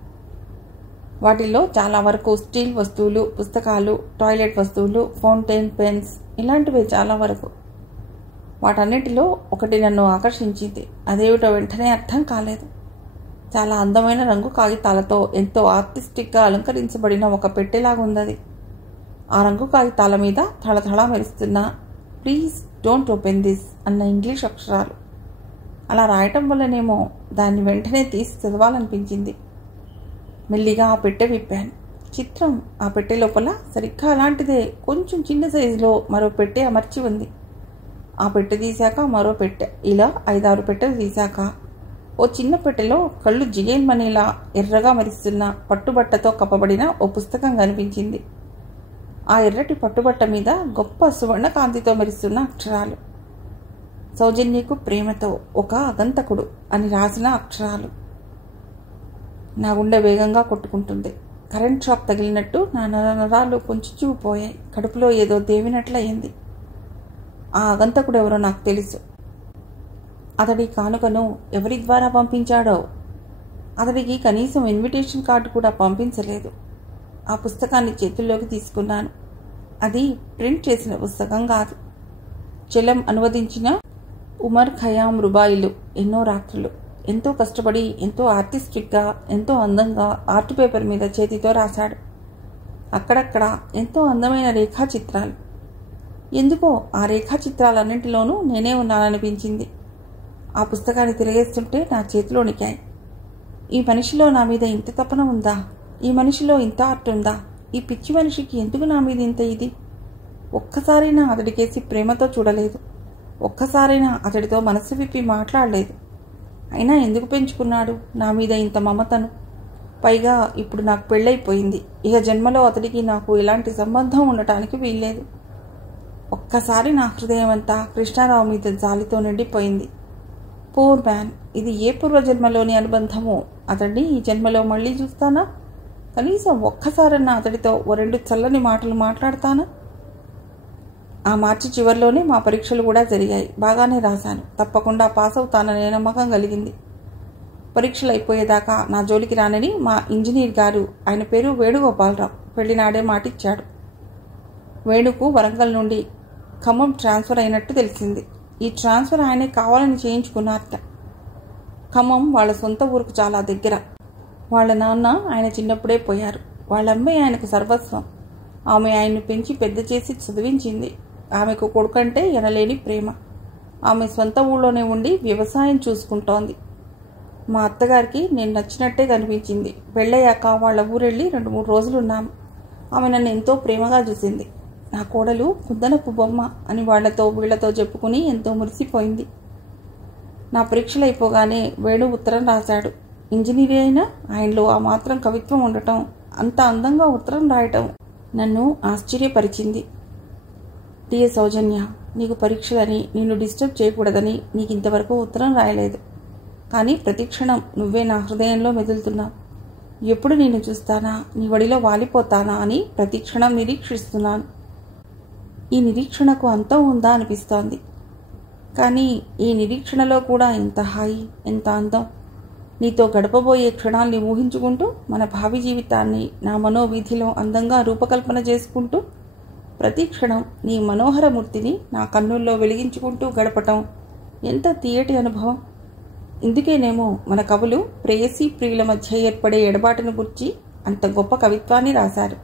వాటిల్లో చాలా వరకు స్టీల్ వస్తువులు, పుస్తకాలు, టాయిలెట్ వస్తువులు, ఫౌంటైన్ పెన్స్ ఇలాంటివే చాలా వరకు. వాటన్నిటిలో ఒకటి నన్ను ఆకర్షించింది. అదేమిటో వెంటనే అర్థం కాలేదు. చాలా అందమైన రంగు కాగితాలతో ఎంతో ఆర్టిస్టిక్గా అలంకరించబడిన ఒక పెట్టెలాగుందది. ఆ రంగు కాగితాల మీద థళథళ మెరుస్తున్న ప్లీజ్ డోంట్ ఓపెన్ దిస్ అన్న ఇంగ్లీష్ అక్షరాలు. అలా రాయటం వల్లనేమో దాన్ని వెంటనే తీసి చదవాలనిపించింది. మెల్లిగా ఆ పెట్టె విప్పాను. చిత్రం, ఆ పెట్టె లోపల సరిగ్గా అలాంటిదే కొంచెం చిన్న సైజులో మరో పెట్టె అమర్చి ఉంది. ఆ పెట్టె తీశాక మరో పెట్టె, ఇలా 5-6 పెట్టెలు తీశాక ఓ చిన్న పెట్టెలో కళ్ళు జిగేల్మనేలా ఎర్రగా మెరుస్తున్న పట్టుబట్టతో కప్పబడిన ఓ పుస్తకం కనిపించింది. ఆ ఎర్రటి పట్టుబట్ట మీద గొప్ప సువర్ణ కాంతితో మెరుస్తున్న అక్షరాలు. సౌజన్యకు ప్రేమతో ఒక అగంతకుడు అని రాసిన అక్షరాలు. నా గుండె వేగంగా కొట్టుకుంటుంది. కరెంట్ షాక్ తగిలినట్టు నా నరాలు కొంచెంపోయాయి. కడుపులో ఏదో దేవినట్లయింది. ఆ ఆగంతకుడు ఎవరో నాకు తెలుసు. అతడి కానుకను ఎవరి ద్వారా పంపించాడో. అతడికి కనీసం ఇన్విటేషన్ కార్డు కూడా పంపించలేదు. ఆ పుస్తకాన్ని చేతుల్లోకి తీసుకున్నాను. అది ప్రింట్ చేసిన పుస్తకం కాదు. Chalam అనువదించిన Omar Khayyam రుబాయిలు. ఎన్నో రాత్రులు ఎంతో కష్టపడి, ఎంతో ఆర్టిస్టిక్గా, ఎంతో అందంగా ఆర్ట్ పేపర్ మీద చేతితో రాశాడు. అక్కడక్కడ ఎంతో అందమైన రేఖాచిత్రాలు. ఎందుకో ఆ రేఖాచిత్రాలన్నింటిలోనూ నేనే ఉన్నాననిపించింది. ఆ పుస్తకాన్ని తిరిగేస్తుంటే నా చేతిలో వణికాయి. ఈ మనిషిలో నా మీద ఇంత తపన ఉందా? ఈ మనిషిలో ఇంత ఆర్ట్ ఉందా? ఈ పిచ్చి మనిషికి ఎందుకు నా మీద ఇంత ఇది? ఒక్కసారైనా అతడికేసి ప్రేమతో చూడలేదు. ఒక్కసారైనా అతడితో మనసు విప్పి మాట్లాడలేదు. అయినా ఎందుకు పెంచుకున్నాడు నా మీద ఇంత మమతను? పైగా ఇప్పుడు నాకు పెళ్ళైపోయింది. ఇక జన్మలో అతడికి నాకు ఎలాంటి సంబంధం ఉండటానికి వీల్లేదు. ఒక్కసారి నా హృదయం అంతా కృష్ణారావు మీద జాలితో నిండిపోయింది. పూర్ మ్యాన్, ఇది ఏ పూర్వజన్మలోని అనుబంధమో. అతడిని ఈ జన్మలో మళ్ళీ చూస్తానా? కనీసం ఒక్కసారన్నా అతడితో ఓ 2 చల్లని మాటలు మాట్లాడతానా? ఆ మార్చి చివరిలోనే మా పరీక్షలు కూడా జరిగాయి. బాగానే రాశాను. తప్పకుండా పాస్ అవుతాననే నమ్మకం కలిగింది. పరీక్షలు అయిపోయేదాకా నా జోలికి రానని మా ఇంజనీర్ గారు, ఆయన పేరు వేణుగోపాలరావు, పెళ్లినాడే మాటిచ్చాడు. వేణుకు వరంగల్ నుండి ఖమ్మం ట్రాన్స్ఫర్ అయినట్టు తెలిసింది. ఈ ట్రాన్స్ఫర్ ఆయనే కావాలని చేయించుకున్నారట. ఖమ్మం వాళ్ళ సొంత ఊరుకు చాలా దగ్గర. వాళ్ళ నాన్న ఆయన చిన్నప్పుడే పోయారు. వాళ్ళమ్మే ఆయనకు సర్వస్వం. ఆమె ఆయన్ను పెంచి పెద్ద చేసి చదివించింది. ఆమెకు కొడుకంటే ఎనలేని ప్రేమ. ఆమె సొంత ఊళ్ళోనే ఉండి వ్యవసాయం చూసుకుంటోంది. మా అత్తగారికి నేను నచ్చినట్టే కనిపించింది. పెళ్ళయ్యాక వాళ్ళ ఊరెళ్ళి 2-3 రోజులున్నాము. ఆమె నన్ను ఎంతో ప్రేమగా చూసింది. నా కోడలు కుందనపు బొమ్మ అని వాళ్లతో వీళ్లతో చెప్పుకుని ఎంతో మురిసిపోయింది. నా పరీక్షలు అయిపోగానే వేణు ఉత్తరం రాశాడు. ఇంజనీర్ అయినా ఆయనలో ఆ మాత్రం కవిత్వం ఉండటం, అంత అందంగా ఉత్తరం రాయటం నన్ను ఆశ్చర్యపరిచింది. డియర్ సౌజన్య, నీకు పరీక్షలని, నిన్ను డిస్టర్బ్ చేయకూడదని నీకు ఇంతవరకు ఉత్తరం రాయలేదు. కానీ ప్రతిక్షణం నువ్వే నా హృదయంలో మెదులుతున్నావు. ఎప్పుడు నిన్ను చూస్తానా, నీ వడిలో వాలిపోతానా అని ప్రతిక్షణం నిరీక్షిస్తున్నాను. ఈ నిరీక్షణకు అంతం ఉందా అనిపిస్తోంది. కానీ ఈ నిరీక్షణలో కూడా ఎంత హాయి, ఎంత అందం. నీతో గడపబోయే క్షణాల్ని ఊహించుకుంటూ, మన భావి జీవితాన్ని నా మనోవీధిలో అందంగా రూపకల్పన చేసుకుంటూ, ప్రతి క్షణం నీ మనోహర మూర్తిని నా కన్నుల్లో వెలిగించుకుంటూ గడపటం ఎంత తీయటి అనుభవం. ఇందుకేనేమో మన కవులు ప్రేయసీ ప్రియుల మధ్య ఏర్పడే ఎడబాటును గుర్చి అంత గొప్ప కవిత్వాన్ని రాశారు.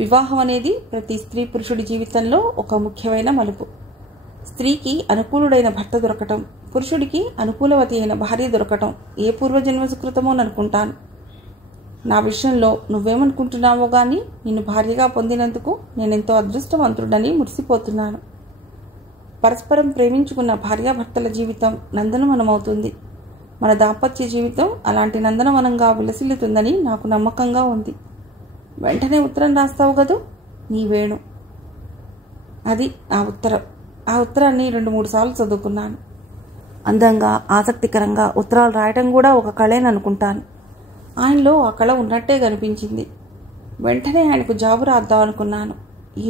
వివాహం అనేది ప్రతి స్త్రీ పురుషుడి జీవితంలో ఒక ముఖ్యమైన మలుపు. స్త్రీకి అనుకూలుడైన భర్త దొరకటం, పురుషుడికి అనుకూలవతి అయిన భార్య దొరకటం ఏ పూర్వజన్మ సుకృతమోననుకుంటాను. నా విషయంలో నువ్వేమనుకుంటున్నావో గానీ నిన్ను భార్యగా పొందినందుకు నేనెంతో అదృష్టవంతుడని మురిసిపోతున్నాను. పరస్పరం ప్రేమించుకున్న భార్యాభర్తల జీవితం నందనవనమవుతుంది. మన దాంపత్య జీవితం అలాంటి నందనవనంగా విలసిల్లుతుందని నాకు నమ్మకంగా ఉంది. వెంటనే ఉత్తరం రాస్తావు కదూ, నీ వేణు. అది ఆ ఉత్తరం. ఆ ఉత్తరాన్ని 2-3 సార్లు చదువుకున్నాను. అందంగా, ఆసక్తికరంగా ఉత్తరాలు రాయటం కూడా ఒక కళేననుకుంటాను. ఆయనలో ఆ కళ ఉన్నట్టే కనిపించింది. వెంటనే ఆయనకు జాబు రాద్దాం అనుకున్నాను.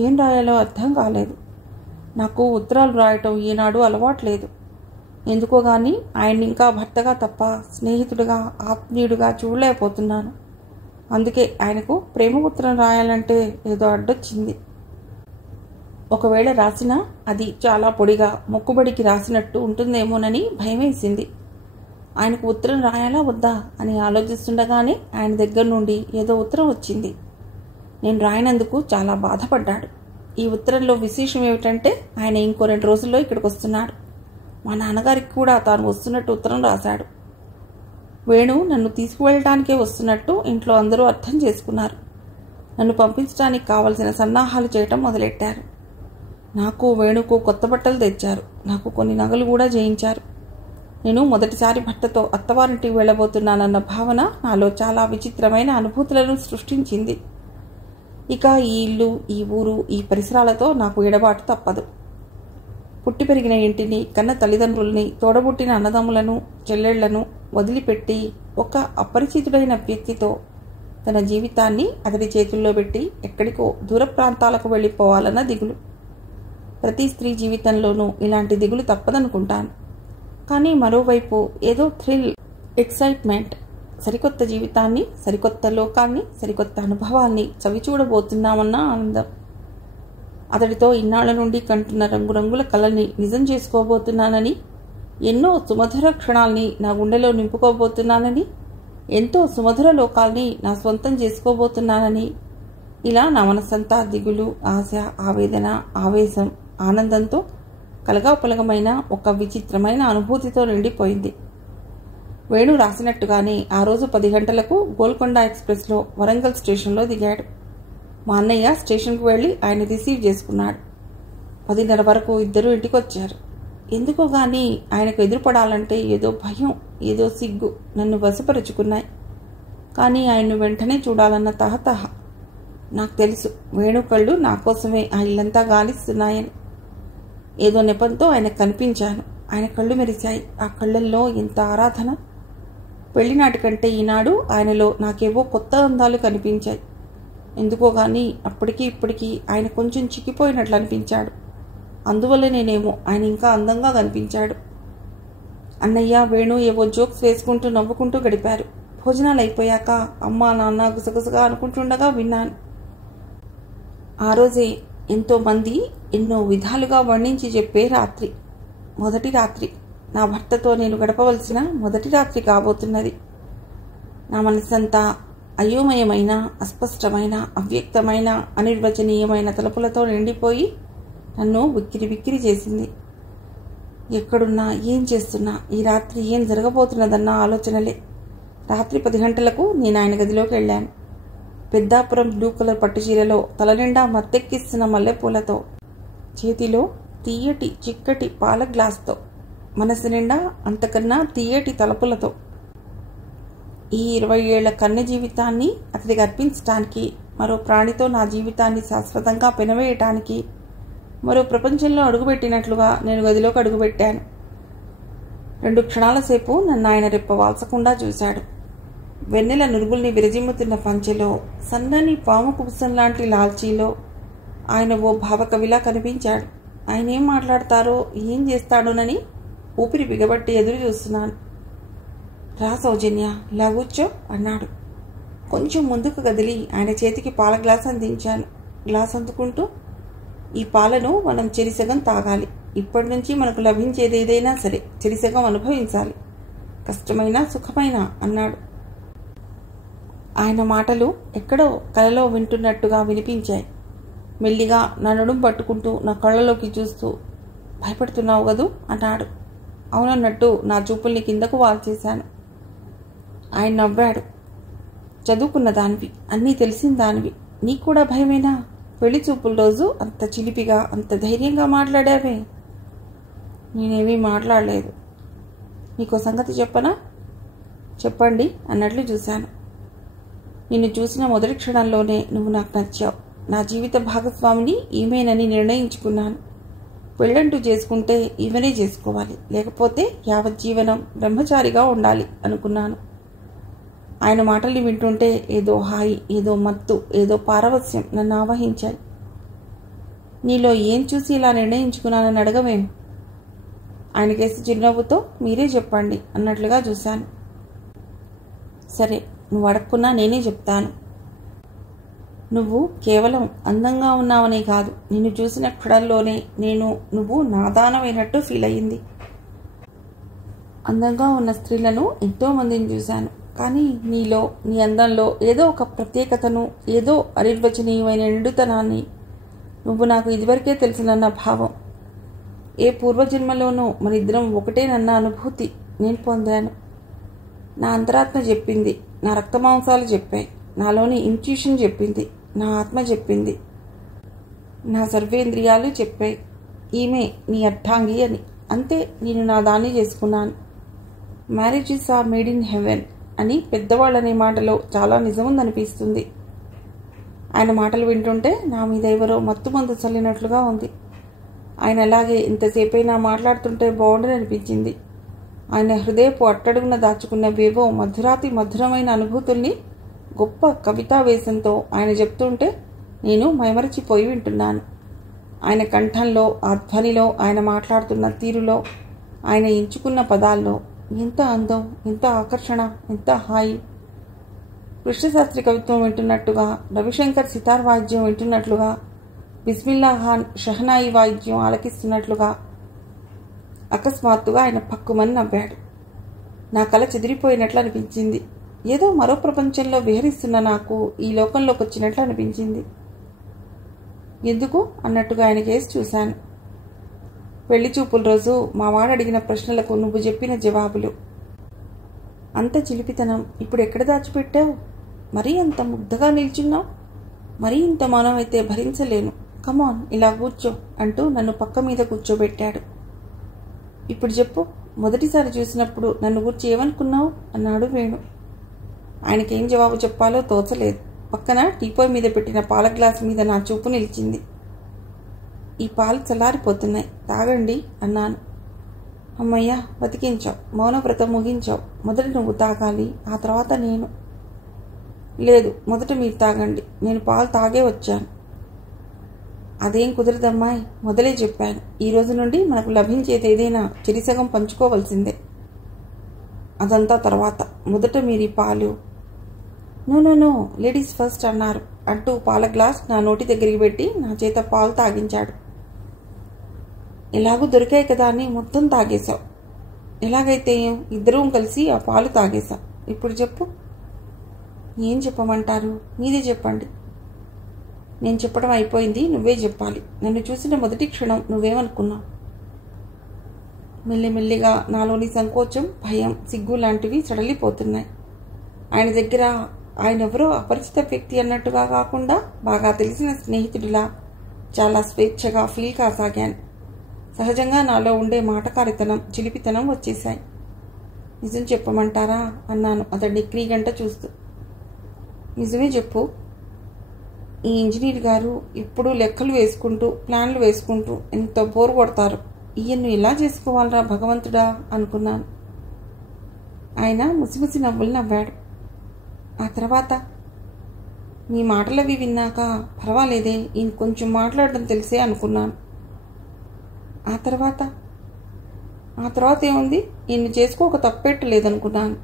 ఏం రాయాలో అర్థం కాలేదు. నాకు ఉత్తరాలు రాయటం ఈనాడు అలవాట్లేదు. ఎందుకో గానీ ఆయన్ని ఇంకా భర్తగా తప్ప స్నేహితుడిగా, ఆత్మీయుడిగా చూడలేకపోతున్నాను. అందుకే ఆయనకు ప్రేమ ఉత్తరం రాయాలంటే ఏదో అడ్డొచ్చింది. ఒకవేళ రాసినా అది చాలా పొడిగా, మొక్కుబడికి రాసినట్టు ఉంటుందేమోనని భయమేసింది. ఆయనకు ఉత్తరం రాయాలా వద్దా అని ఆలోచిస్తుండగానే ఆయన దగ్గర నుండి ఏదో ఉత్తరం వచ్చింది. నేను రాయనందుకు చాలా బాధపడ్డాడు. ఈ ఉత్తరంలో విశేషం ఏమిటంటే ఆయన ఇంకో 2 రోజుల్లో ఇక్కడికి వస్తున్నాడు. మా నాన్నగారికి కూడా తాను వస్తున్నట్టు ఉత్తరం రాశాడు. వేణు నన్ను తీసుకువెళ్ళటానికే వస్తున్నట్టు ఇంట్లో అందరూ అర్థం చేసుకున్నారు. నన్ను పంపించడానికి కావలసిన సన్నాహాలు చేయటం మొదలెట్టారు. నాకు, వేణుకు కొత్త బట్టలు తెచ్చారు. నాకు కొన్ని నగలు కూడా చేయించారు. నేను మొదటిసారి భర్తతో అత్తవారింటికి వెళ్ళబోతున్నానన్న భావన నాలో చాలా విచిత్రమైన అనుభూతులను సృష్టించింది. ఇక ఈ ఇల్లు, ఈ ఊరు, ఈ పరిసరాలతో నాకు ఎడబాటు తప్పదు. పుట్టి పెరిగిన ఇంటిని, కన్న తల్లిదండ్రుల్ని, తోడబుట్టిన అన్నదమ్ములను, చెల్లెళ్లను వదిలిపెట్టి ఒక అపరిచితుడైన వ్యక్తితో తన జీవితాన్ని అతడి చేతుల్లో పెట్టి ఎక్కడికో దూర ప్రాంతాలకు వెళ్ళిపోవాలన్న దిగులు. ప్రతి స్త్రీ జీవితంలోనూ ఇలాంటి దిగులు తప్పదనుకుంటాను. కానీ మరోవైపు ఏదో థ్రిల్, ఎక్సైట్మెంట్, సరికొత్త జీవితాన్ని, సరికొత్త లోకాన్ని, సరికొత్త అనుభవాల్ని చవిచూడబోతున్నామన్న ఆనందం. అతడితో ఇన్నాళ్ల నుండి కంటున్న రంగురంగుల కళల్ని నిజం చేసుకోబోతున్నానని, ఎన్నో సుమధుర క్షణాల్ని నా గుండెలో నింపుకోబోతున్నానని, ఎంతో సుమధుర లోకాల్ని నా స్వంతం చేసుకోబోతున్నానని, ఇలా నా మనసంతా దిగులు, ఆశ, ఆవేదన, ఆవేశం, ఆనందంతో కలగాపులగమైన ఒక విచిత్రమైన అనుభూతితో నిండిపోయింది. వేణు రాసినట్టుగానే ఆ రోజు 10 గంటలకు గోల్కొండ ఎక్స్ప్రెస్లో వరంగల్ స్టేషన్లో దిగాడు. మా అన్నయ్య స్టేషన్కు వెళ్ళి ఆయన రిసీవ్ చేసుకున్నాడు. 10:30 వరకు ఇద్దరూ ఇంటికొచ్చారు. ఎందుకో గానీ ఆయనకు ఎదురుపడాలంటే ఏదో భయం, ఏదో సిగ్గు నన్ను వశపరుచుకున్నాయి. కానీ ఆయన్ను వెంటనే చూడాలన్న తహతహ. నాకు తెలుసు, వేణు కళ్ళు నా కోసమే ఆ ఇల్లంతా గాలిస్తున్నాయని. ఏదో నెపంతో ఆయనకు కనిపించాను. ఆయన కళ్ళు మెరిశాయి. ఆ కళ్ళల్లో ఎంత ఆరాధన! పెళ్లినాటి కంటే ఈనాడు ఆయనలో నాకేవో కొత్త అందాలు కనిపించాయి. ఎందుకో గానీ అప్పటికీ ఇప్పటికీ ఆయన కొంచెం చిక్కిపోయినట్లు అనిపించాడు. అందువల్ల నేనేమో ఆయన ఇంకా అందంగా కనిపించాడు. అన్నయ్య, వేణు ఏవో జోక్స్ వేసుకుంటూ నవ్వుకుంటూ గడిపారు. భోజనాలు అయిపోయాక అమ్మ, నాన్న గుసగుసగా అనుకుంటుండగా విన్నాను. ఆ రోజే ఎంతో మంది ఎన్నో విధాలుగా వర్ణించి చెప్పే రాత్రి, మొదటి రాత్రి, నా భర్తతో నేను గడపవలసిన మొదటి రాత్రి కాబోతున్నది. నా మనసంతా అయోమయమైన, అస్పష్టమైన, అవ్యక్తమైన, అనిర్వచనీయమైన తలుపులతో నిండిపోయి నన్ను బిక్కిరి బిక్కిరి చేసింది. ఎక్కడున్నా, ఏం చేస్తున్నా, ఈ రాత్రి ఏం జరగబోతున్నదన్న ఆలోచనలే. రాత్రి 10 గంటలకు నేను ఆయన గదిలోకి వెళ్ళాను. పెద్దాపురం బ్లూ కలర్ పట్టుచీరలో, తలనిండా మత్తెక్కిస్తున్న మల్లెపూలతో, చేతిలో తీయటి చిక్కటి పాల గ్లాస్తో, మనసు నిండా అంతకన్నా తీయటి తలపులతో ఈ 20 ఏళ్ల కన్య జీవితాన్ని అతడికి అర్పించటానికి, మరో ప్రాణితో నా జీవితాన్ని శాశ్వతంగా పెనవేయటానికి, మరో ప్రపంచంలో అడుగుపెట్టినట్లుగా నేను గదిలోకి అడుగుపెట్టాను. 2 క్షణాల సేపు నన్ను ఆయన రెప్ప వాల్చకుండా చూశాడు. వెన్నెల నురుగుల్ని విరజిమ్ముతున్న పంచెలో, సన్నని పాము కుబుసం లాంటి లాల్చీలో ఆయన ఓ భావకవిలా కనిపించాడు. ఆయన ఏం మాట్లాడతారో, ఏం చేస్తాడోనని ఊపిరి బిగబట్టి ఎదురు చూస్తున్నాను. రా సౌజన్య, ఇలా కూర్చో అన్నాడు. కొంచెం ముందుకు కదిలి ఆయన చేతికి పాల గ్లాస్ అందించాను. గ్లాస్ అందుకుంటూ, ఈ పాలను మనం చెరిసగం తాగాలి. ఇప్పటి నుంచి మనకు లభించేది ఏదైనా సరే చెరిసగం అనుభవించాలి, కష్టమైన సుఖమైన అన్నాడు. ఆయన మాటలు ఎక్కడో కలలో వింటున్నట్టుగా వినిపించాయి. మెల్లిగా నా నడుము పట్టుకుంటూ నా కళ్ళలోకి చూస్తూ, భయపడుతున్నావు కదూ అన్నాడు. అవునన్నట్టు నా చూపుల్ని కిందకు వాల్చేశాను. ఆయన నవ్వాడు. చదువుకున్న దానివి, అన్నీ తెలిసిన దానివి, నీకు కూడా భయమేనా? పెళ్లి చూపుల రోజు అంత చిలిపిగా, అంత ధైర్యంగా మాట్లాడావే. నేనేమీ మాట్లాడలేదు. నీకో సంగతి చెప్పనా? చెప్పండి అన్నట్లు చూశాను. నిన్ను చూసిన మొదటి క్షణంలోనే నువ్వు నాకు నచ్చావు. నా జీవిత భాగస్వామిని ఈమెనని నిర్ణయించుకున్నాను. పెళ్ళంటూ చేసుకుంటే ఈమెనే చేసుకోవాలి, లేకపోతే యావజ్జీవనం బ్రహ్మచారిగా ఉండాలి అనుకున్నాను. ఆయన మాటల్ని వింటుంటే ఏదో హాయి, ఏదో మత్తు, ఏదో పారవస్యం నన్ను ఆవహించాయి. నీలో ఏం చూసి ఇలా నిర్ణయించుకున్నానని అడగవేం? ఆయనకేసి చిరునవ్వుతో, మీరే చెప్పండి అన్నట్లుగా చూశాను. సరే, నువ్వు అడగకున్నా నేనే చెప్తాను. నువ్వు కేవలం అందంగా ఉన్నావనే కాదు, నిన్ను చూసిన క్షణంలోనే నువ్వు నాదానమైనట్టు ఫీల్ అయ్యింది. అందంగా ఉన్న స్త్రీలను ఎంతో మందిని చూశాను, కానీ నీలో, నీ అందంలో ఏదో ఒక ప్రత్యేకతను, ఏదో అనిర్వచనీయమైన నిండుతనాన్ని నువ్వు నాకు ఇదివరకే తెలిసినన్న భావం, ఏ పూర్వజన్మలోనూ మనిద్దరం ఒకటేనన్న అనుభూతి నేను పొందాను. నా అంతరాత్మ చెప్పింది, నా రక్తమాంసాలు చెప్పాయి, నాలోని ఇంట్యూషన్ చెప్పింది, నా ఆత్మ చెప్పింది, నా సర్వేంద్రియాలు చెప్పాయి, ఈమె నీ అర్థాంగి అని. అంతే, నేను నా దాన్ని చేసుకున్నాను. Marriages are made in heaven అని పెద్దవాళ్ళనే మాటలో చాలా నిజముందనిపిస్తుంది. ఆయన మాటలు వింటుంటే నా మీద ఎవరో మత్తుమందు చల్లినట్లుగా ఉంది. ఆయన అలాగే ఇంతసేపైనా మాట్లాడుతుంటే బాగుండని అనిపించింది. ఆయన హృదయపు అట్టడుగున దాచుకున్నవేవో మధురమైన అనుభూతుల్ని గొప్ప కవితావేశంతో ఆయన చెప్తుంటే నేను మైమరచిపోయి వింటున్నాను. ఆయన కంఠంలో, ఆ ధ్వనిలో, ఆయన మాట్లాడుతున్న తీరులో, ఆయన ఎంచుకున్న పదాల్లో ఎంత అందం, ఎంత ఆకర్షణ, ఎంత హాయి. కృష్ణశాస్త్రి కవిత్వం వింటున్నట్టుగా, రవిశంకర్ సితార్ వాయిద్యం వింటున్నట్లుగా, బిస్మిల్లా ఖాన్ షహనాయి వాయిద్యం ఆలకిస్తున్నట్లుగా. అకస్మాత్తుగా ఆయన పక్కుమని నవ్వాడు. నా కల చెదిరిపోయినట్లు అనిపించింది. ఏదో మరో ప్రపంచంలో విహరిస్తున్న నాకు ఈ లోకంలోకి వచ్చినట్లు అనిపించింది. ఎందుకు అన్నట్టుగా ఆయన కేసు చూశాను. పెళ్లి చూపుల రోజు మా వాడు అడిగిన ప్రశ్నలకు నువ్వు చెప్పిన జవాబులు. అంత చిలిపితనం ఇప్పుడు ఎక్కడ దాచిపెట్టావు? మరీ అంత ముగ్ధగా నిల్చున్నావు. మరీ ఇంత మౌనమైతే భరించలేను. కమాన్, ఇలా కూర్చో అంటూ నన్ను పక్క మీద కూర్చోబెట్టాడు. ఇప్పుడు చెప్పు, మొదటిసారి చూసినప్పుడు నన్ను గురించి ఏమనుకున్నావు అన్నాడు వేణు. ఆయనకేం జవాబు చెప్పాలో తోచలేదు. పక్కన టీపాయ్ మీద పెట్టిన పాల గ్లాస్ మీద నా చూపు నిలిచింది. ఈ పాలు చల్లారిపోతున్నాయి, తాగండి అన్నాను. అమ్మయ్యా, బతికించావు, మౌనవ్రతం ముగించావు. మొదట నువ్వు తాగాలి, ఆ తర్వాత నేను. లేదు, మొదట మీరు తాగండి, నేను పాలు తాగే వచ్చాను. అదేం కుదరదమ్మాయి, మొదలే చెప్పాను. ఈ రోజు నుండి మనకు లభించేది ఏదైనా చెరిసగం పంచుకోవలసిందే. అదంతా తర్వాత, మొదట మీరు ఈ పాలు. నో, లేడీస్ ఫస్ట్ అన్నారు అంటూ పాల గ్లాస్ నా నోటి దగ్గరికి పెట్టి నా చేత పాలు తాగించాడు. ఎలాగూ దొరికాయి కదా అని మొత్తం తాగేశావు. ఎలాగైతే ఏం, ఇద్దరూ కలిసి ఆ పాలు తాగేశాం. ఇప్పుడు చెప్పు, ఏం చెప్పమంటారు? మీదే చెప్పండి. నేను చెప్పడం అయిపోయింది, నువ్వే చెప్పాలి. నన్ను చూసిన మొదటి క్షణం నువ్వేమనుకున్నావు? మెల్లిమెల్లిగా నాలోని సంకోచం, భయం, సిగ్గు లాంటివి సడలిపోతున్నాయి. ఆయన దగ్గర ఆయనెవరో అపరిచిత వ్యక్తి అన్నట్టుగా కాకుండా బాగా తెలిసిన స్నేహితుడిలా చాలా స్వేచ్ఛగా ఫీల్ కాసాగాను. సహజంగా నాలో ఉండే మాటకారితనం, చిలిపితనం వచ్చేశాయి. నిజం చెప్పమంటారా అన్నాను అతడిని క్రీగంట చూస్తూ. నిజమే చెప్పు. ఈ ఇంజనీర్ గారు ఇప్పుడు లెక్కలు వేసుకుంటూ, ప్లాన్లు వేసుకుంటూ ఎంత బోరు కొడతారు. ఈయన్ను ఎలా చేసుకోవాలరా భగవంతుడా అనుకున్నాను. ఆయన ముసిముసి నవ్వులు నవ్వాడు. ఆ తర్వాత, మీ మాటలవి విన్నాక పర్వాలేదే, ఈయన కొంచెం మాట్లాడడం తెలిసే అనుకున్నాను. ఆ తర్వాత ఏముంది, ఈయన్ని చేసుకోక తప్పెట్టలేదనుకున్నాను.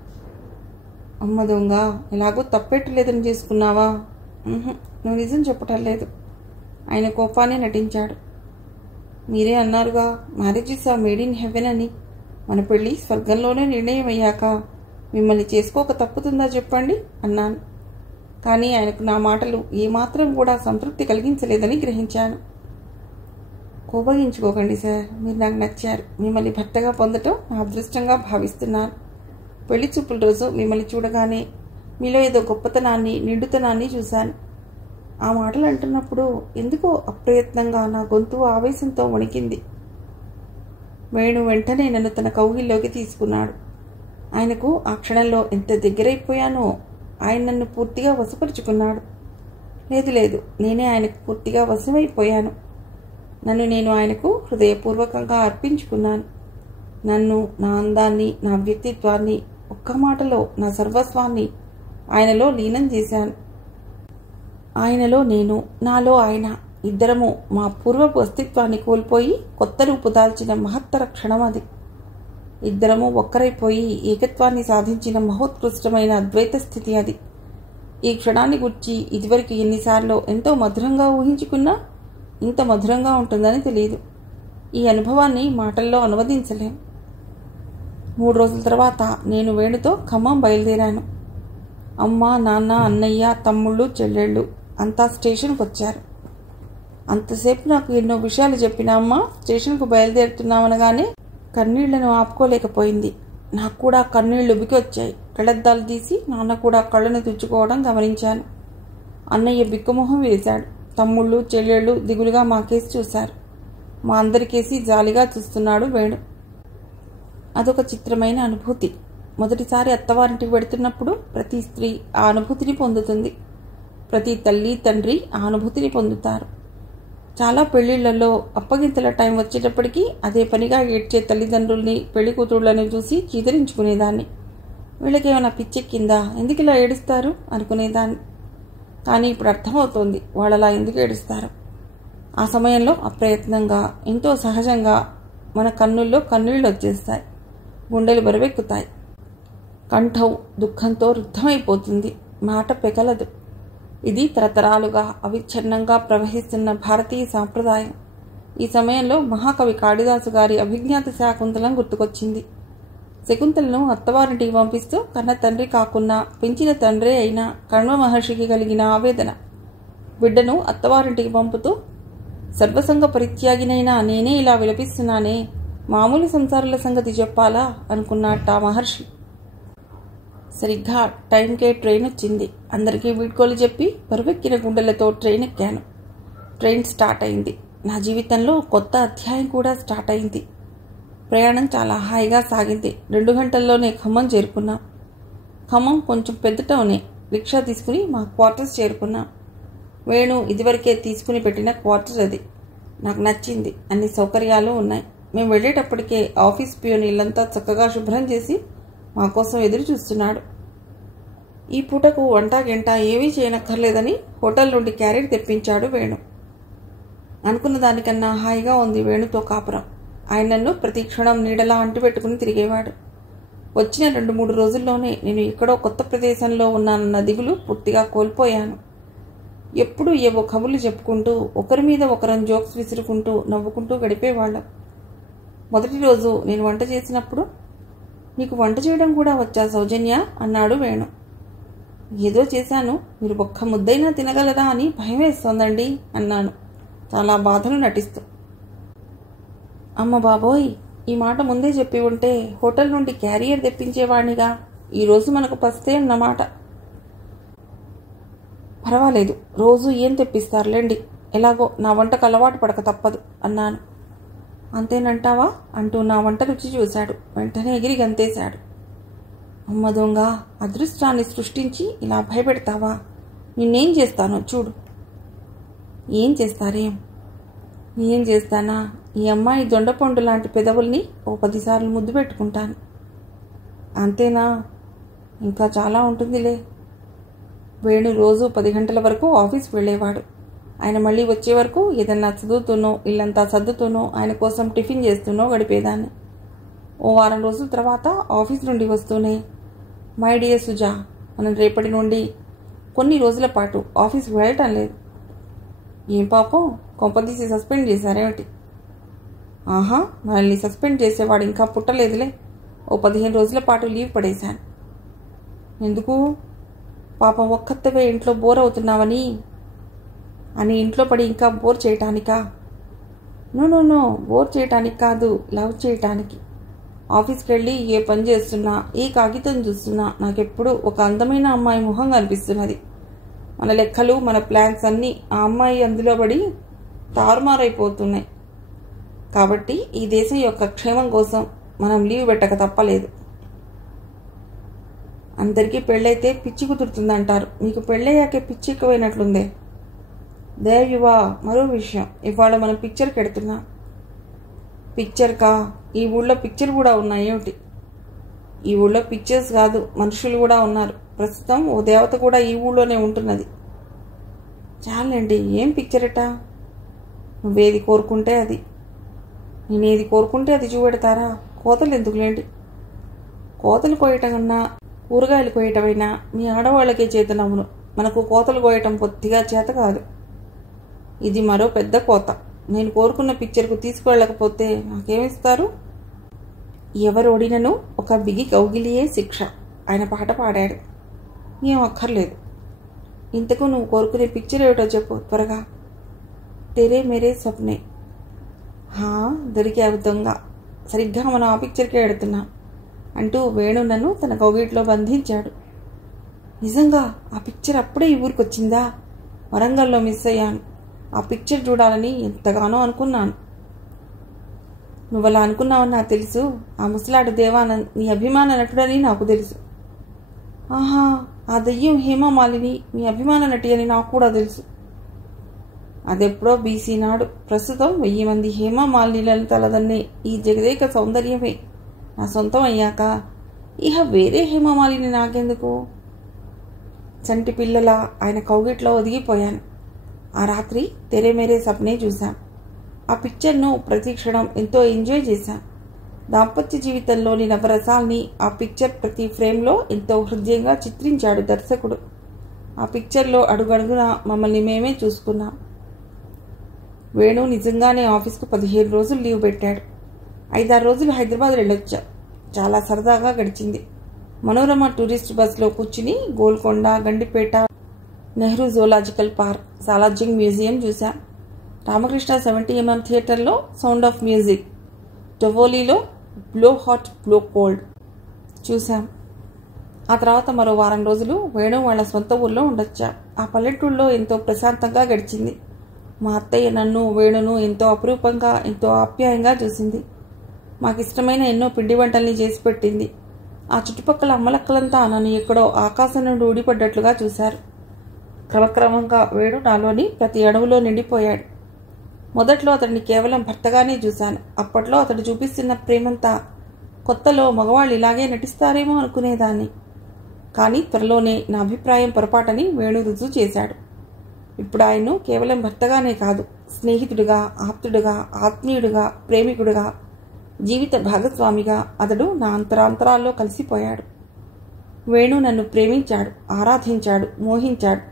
అమ్మ దొంగ, ఎలాగో తప్పెట్టలేదని చేసుకున్నావా? నువ్వు నిజం చెప్పటం లేదు. ఆయన కోపాన్ని నటించాడు. మీరే అన్నారుగా, marriages are made in heaven అని. మన పెళ్ళి స్వర్గంలోనే నిర్ణయం అయ్యాక మిమ్మల్ని చేసుకోక తప్పుతుందా చెప్పండి అన్నాను. కానీ ఆయనకు నా మాటలు ఏమాత్రం కూడా సంతృప్తి కలిగించలేదని గ్రహించాను. కోపగించుకోకండి సార్, మీరు నాకు నచ్చారు. మిమ్మల్ని భర్తగా పొందటం నా అదృష్టంగా భావిస్తున్నాను. పెళ్లి చూపుల రోజు మిమ్మల్ని చూడగానే మీలో ఏదో గొప్పతనాన్ని, నిండుతనాన్ని చూశాను. ఆ మాటలు అంటున్నప్పుడు ఎందుకో అప్రయత్నంగా నా గొంతు ఆవేశంతో వణికింది. వేణు వెంటనే నన్ను తన కౌగిల్లోకి తీసుకున్నాడు. ఆయనకు ఆ క్షణంలో ఎంత దగ్గరైపోయానో. ఆయన నన్ను పూర్తిగా వశపరుచుకున్నాడు. లేదు, నేనే ఆయనకు పూర్తిగా వశమైపోయాను. నన్ను నేను ఆయనకు హృదయపూర్వకంగా అర్పించుకున్నాను. నన్ను, నా అందాన్ని, నా వ్యక్తిత్వాన్ని, ఒక్క మాటలో నా సర్వస్వాన్ని ఆయనలో లీనం చేశాను. ఆయనలో నేను, నాలో ఆయన, ఇద్దరము మా పూర్వపు అస్తిత్వాన్ని కోల్పోయి కొత్త రూపు దాల్చిన మహత్తర క్షణం అది. ఇద్దరము ఒక్కరైపోయి ఏకత్వాన్ని సాధించిన మహోత్కృష్టమైన అద్వైత స్థితి అది. ఈ క్షణాన్ని గురించి ఇదివరకు ఎన్నిసార్లు ఎంతో మధురంగా ఊహించుకున్నా ఇంత మధురంగా ఉంటుందని తెలియదు. ఈ అనుభవాన్ని మాటల్లో అనువదించలేం. 3 రోజుల తర్వాత నేను వేణుతో ఖమ్మం బయలుదేరాను. అమ్మ, నాన్న, అన్నయ్య, తమ్ముళ్ళు, చెల్లెళ్ళు అంతా స్టేషన్కి వచ్చారు. అంతసేపు నాకు ఎన్నో విషయాలు చెప్పిన అమ్మ స్టేషన్కు బయలుదేరుతున్నామనగానే కన్నీళ్లను ఆపుకోలేకపోయింది. నాకు కూడా కన్నీళ్లు ఉబికి వచ్చాయి. కళ్ళద్దాలు తీసి నాన్న కూడా కళ్ళను తుచ్చుకోవడం గమనించాను. అన్నయ్య బిక్కుమొహం వేశాడు. తమ్ముళ్ళు, చెల్లెళ్ళు దిగులుగా మా కేసి చూశారు. మా అందరికేసి జాలిగా చూస్తున్నాడు వేణు. అదొక చిత్రమైన అనుభూతి. మొదటిసారి అత్తవారింటికి వెడుతున్నప్పుడు ప్రతి స్త్రీ ఆ అనుభూతిని పొందుతుంది. ప్రతి తల్లి, తండ్రి ఆ అనుభూతిని పొందుతారు. చాలా పెళ్లిళ్లలో అప్పగింతల టైం వచ్చేటప్పటికి అదే పనిగా ఏడ్చే తల్లిదండ్రుల్ని పెళ్లి కూతుళ్ళని చూసి చీదరించుకునేదాన్ని. వీళ్ళకేమైనా పిచ్చెక్కిందా, ఎందుకు ఇలా ఏడుస్తారు అనుకునేదాన్ని. కానీ ఇప్పుడు అర్థమవుతోంది వాళ్ళలా ఎందుకు ఏడుస్తారు. ఆ సమయంలో అప్రయత్నంగా ఎంతో సహజంగా మన కన్నుల్లో కన్నీళ్ళు వచ్చేస్తాయి, గుండెలు బరువెక్కుతాయి, కంఠం దుఃఖంతో రుద్ధమైపోతుంది, మాట పెకలదు. ఇది తరతరాలుగా అవిచ్ఛిన్నంగా ప్రవహిస్తున్న భారతీయ సాంప్రదాయం. ఈ సమయంలో మహాకవి కాళిదాసు గారి అభిజ్ఞాత శాకుంతలం గుర్తుకొచ్చింది. శకుంతలను అత్తవారింటికి పంపిస్తూ కన్న తండ్రి కాకున్నా పెంచిన తండ్రే అయినా కణ్వ మహర్షికి కలిగిన ఆవేదన. బిడ్డను అత్తవారింటికి పంపుతూ సర్వసంగ పరిత్యాగినైనా నేనే ఇలా విలపిస్తున్నానే, మామూలు సంసారుల సంగతి చెప్పాలా అనుకున్నట్ట మహర్షి. సరిగ్గా టైంకే ట్రైన్ వచ్చింది. అందరికీ వీడ్కోలు చెప్పి బరువెక్కిన గుండెలతో ట్రైన్ ఎక్కాను. ట్రైన్ స్టార్ట్ అయింది. నా జీవితంలో కొత్త అధ్యాయం కూడా స్టార్ట్ అయింది. ప్రయాణం చాలా హాయిగా సాగింది. 2 గంటల్లోనే ఖమ్మం చేరుకున్నాం. ఖమ్మం కొంచెం పెద్ద టౌనే. రిక్షా తీసుకుని మా క్వార్టర్స్ చేరుకున్నాం. వేణు ఇదివరకే తీసుకుని పెట్టిన క్వార్టర్ అది. నాకు నచ్చింది. అన్ని సౌకర్యాలు ఉన్నాయి. మేము వెళ్ళేటప్పటికే ఆఫీస్ పియోన్ ఇల్లంతా చక్కగా శుభ్రం చేసి మా కోసం ఎదురు చూస్తున్నాడు. ఈ పూటకు వంట గంట ఏమీ చేయనక్కర్లేదని హోటల్ నుండి క్యారెట్ తెప్పించాడు వేణు. అనుకున్న దానికన్నా హాయిగా ఉంది వేణుతో కాపురం. ఆయన నన్ను ప్రతి క్షణం నీడలా అంటిపెట్టుకుని తిరిగేవాడు. వచ్చిన 2-3 రోజుల్లోనే నేను ఎక్కడో కొత్త ప్రదేశంలో ఉన్నానన్న దిగులు పూర్తిగా కోల్పోయాను. ఎప్పుడూ ఏవో కబుర్లు చెప్పుకుంటూ ఒకరి మీద ఒకరం జోక్స్ విసురుకుంటూ నవ్వుకుంటూ గడిపేవాళ్ళం. మొదటి రోజు నేను వంట చేసినప్పుడు, నీకు వంట చేయడం కూడా వచ్చా సౌజన్య అన్నాడు వేణు. ఏదో చేశాను, మీరు ఒక్క ముద్దైనా తినగలరా అని భయం వేస్తోందండి అన్నాను చాలా బాధలు నటిస్తూ. అమ్మ బాబోయ్, ఈ మాట ముందే చెప్పి ఉంటే హోటల్ నుండి క్యారియర్ తెప్పించేవాణ్ణిగా. ఈరోజు మనకు పస్తే అన్నమాట. పర్వాలేదు, రోజు ఏం తెప్పిస్తారులేండి, ఎలాగో నా వంటకు అలవాటు పడక తప్పదు అన్నాను. అంతేనంటావా అంటూ నా వంట రుచి చూశాడు. వెంటనే ఎగిరి గంతేశాడు. అమ్మ దొంగ, అదృష్టాన్ని సృష్టించి ఇలా భయపెడతావా? నిన్నేం చేస్తానో చూడు. ఏం చేస్తారేం? ఏం చేస్తానా? ఈ అమ్మాయి దొండపండు లాంటి పెదవుల్ని ఓ 10 సార్లు ముద్దు పెట్టుకుంటాను. అంతేనా? ఇంకా చాలా ఉంటుందిలే. వేణు రోజు 10 గంటల వరకు ఆఫీస్కి వెళ్ళేవాడు. ఆయన మళ్ళీ వచ్చే వరకు ఏదన్నా చదువుతూనో ఇల్లంతా సర్దుతూనో ఆయన కోసం టిఫిన్ చేస్తూనో గడిపేదాన్ని. ఓ వారం రోజుల తర్వాత ఆఫీస్ నుండి వస్తూనే, మై డియర్ సుజా, మనం రేపటి నుండి కొన్ని రోజుల పాటు ఆఫీస్కి వెళ్ళటం లేదు. ఏం పాపం, కొంపదీసి సస్పెండ్ చేశారేమిటి? ఆహా, మనల్ని సస్పెండ్ చేసేవాడు ఇంకా పుట్టలేదులే. ఓ 15 రోజుల పాటు లీవ్ పడేశాను. ఎందుకు? పాపం ఒక్కత్తవే ఇంట్లో బోర్ అవుతున్నావని అని. ఇంట్లో పడి ఇంకా బోర్ చేయటానికా? నో, బోర్ చేయటానికి కాదు, లవ్ చేయటానికి. ఆఫీస్కి వెళ్ళి ఏ పని చేస్తున్నా, ఏ కాగితం చూస్తున్నా నాకెప్పుడు ఒక అందమైన అమ్మాయి మొహం కనిపిస్తున్నది. మన లెక్కలు, మన ప్లాన్స్ అన్నీ ఆ అమ్మాయి అందులో పడి తారుమారైపోతున్నాయి. కాబట్టి ఈ దేశం యొక్క క్షేమం కోసం మనం లీవ్ పెట్టక తప్పలేదు. అందరికీ పెళ్ళైతే పిచ్చి కుదురుతుందంటారు. మీకు పెళ్ళయ్యాకే పిచ్చి ఎక్కువైనట్లుందే. దేవ్యువా, మరో విషయం, ఇవాళ మనం పిక్చర్కి వెడుతున్నాం. పిక్చర్కా? ఈ ఊళ్ళో పిక్చర్ కూడా ఉన్నాయేమిటి? ఈ ఊళ్ళో పిక్చర్స్ కాదు, మనుషులు కూడా ఉన్నారు. ప్రస్తుతం ఓ దేవత కూడా ఈ ఊళ్ళోనే ఉంటున్నది. చాలండి, ఏం పిక్చరట? నువ్వేది కోరుకుంటే అది. నేనేది కోరుకుంటే అది చూపెడతారా? కోతలు ఎందుకులేండి. కోతలు కోయటం కన్నా కూరగాయలు కోయటమైనా మీ ఆడవాళ్ళకే చేతనవును. మనకు కోతలు కోయటం పొత్తిగా చేత కాదు. ఇది మరో పెద్ద కోత. నేను కోరుకున్న పిక్చర్కు తీసుకువెళ్ళకపోతే నాకేమిస్తారు? ఎవరు ఓడినను ఒక బిగి కౌగిలియే శిక్ష. ఆయన పాట పాడాడు. ఏం అక్కర్లేదు. ఇంతకు నువ్వు కోరుకునే పిక్చర్ ఏమిటో చెప్పు త్వరగా. తెరే మేరే స్వప్నే. దొరికావు దొంగ. సరిగ్గా మనం ఆ పిక్చర్కే వెడుతున్నాం అంటూ వేణు నన్ను తన కౌగిట్లో బంధించాడు. నిజంగా ఆ పిక్చర్ అప్పుడే ఈ ఊరికి వచ్చిందా? వరంగల్లో మిస్ అయ్యాను. ఆ పిక్చర్ చూడాలని ఎంతగానో అనుకున్నాను. నువ్వలా అనుకున్నావని నాకు తెలుసు. ఆ ముసలాడు దేవానంద్ నీ అభిమాన నటుడని నాకు తెలుసు. ఆహా, ఆ దయ్యం హేమమాలిని మీ అభిమాన నటి అని నాకు కూడా తెలుసు. అదెప్పుడో బీసీ నాడు. ప్రస్తుతం 1000 మంది హేమమాలినీలను తలదన్నే ఈ జగదేక సౌందర్యమే నా సొంతం అయ్యాక ఇహ వేరే హేమమాలిని నాకెందుకు? చంటి పిల్లలా ఆయన కౌగిట్లో ఒదిగిపోయాను. ఆ రాత్రి తెరే మేరే సప్నే చూశాం. ఆ పిక్చర్ను ప్రతి క్షణం ఎంతో ఎంజాయ్ చేశాం. దాంపత్య జీవితంలోని నవరసాల్ని ఆ పిక్చర్ ప్రతి ఫ్రేమ్లో ఎంతో హృదయంగా చిత్రించాడు దర్శకుడు. ఆ పిక్చర్లో అడుగడుగున మమ్మల్ని మేమే చూసుకున్నాం. వేణు నిజంగానే ఆఫీస్కు 15 రోజులు లీవ్ పెట్టాడు. 5-6 రోజులు హైదరాబాద్ వెళ్ళొచ్చా. చాలా సరదాగా గడిచింది. మనోరమ టూరిస్ట్ బస్లో కూర్చుని Golconda, Gandipet, Nehru zoological park, Salarjung museum చూశాం. రామకృష్ణ 70mm థియేటర్లో సౌండ్ ఆఫ్ మ్యూజిక్, టొవోలీలో బ్లో హాట్ బ్లో కోల్డ్ చూశాం. ఆ తర్వాత మరో 1 వారం రోజులు వేణు వాళ్ళ సొంత ఊళ్ళో ఉండొచ్చా. ఆ పల్లెటూళ్ళలో ఎంతో ప్రశాంతంగా గడిచింది. మా అత్తయ్య నన్ను, వేణును ఎంతో అపురూపంగా, ఎంతో ఆప్యాయంగా చూసింది. మాకిష్టమైన ఎన్నో పిండి వంటల్ని చేసి పెట్టింది. ఆ చుట్టుపక్కల అమ్మలక్కలంతా నన్ను ఎక్కడో ఆకాశం నుండి ఊడిపడ్డట్లుగా చూశారు. క్రమక్రమంగా వేణు నాలోని ప్రతి అణువులో నిండిపోయాడు. మొదట్లో అతడిని కేవలం భర్తగానే చూశాను. అప్పట్లో అతడు చూపిస్తున్న ప్రేమంతా కొత్తలో మగవాళ్ళు ఇలాగే నటిస్తారేమో అనుకునేదాన్ని. కానీ త్వరలోనే నా అభిప్రాయం పొరపాటని వేణు రుజువు చేశాడు. ఇప్పుడు ఆయన్ను కేవలం భర్తగానే కాదు, స్నేహితుడిగా, ఆప్తుడుగా, ఆత్మీయుడిగా, ప్రేమికుడిగా, జీవిత భాగస్వామిగా అతడు నా అంతరాంతరాల్లో కలిసిపోయాడు. వేణు నన్ను ప్రేమించాడు, ఆరాధించాడు, మోహించాడు.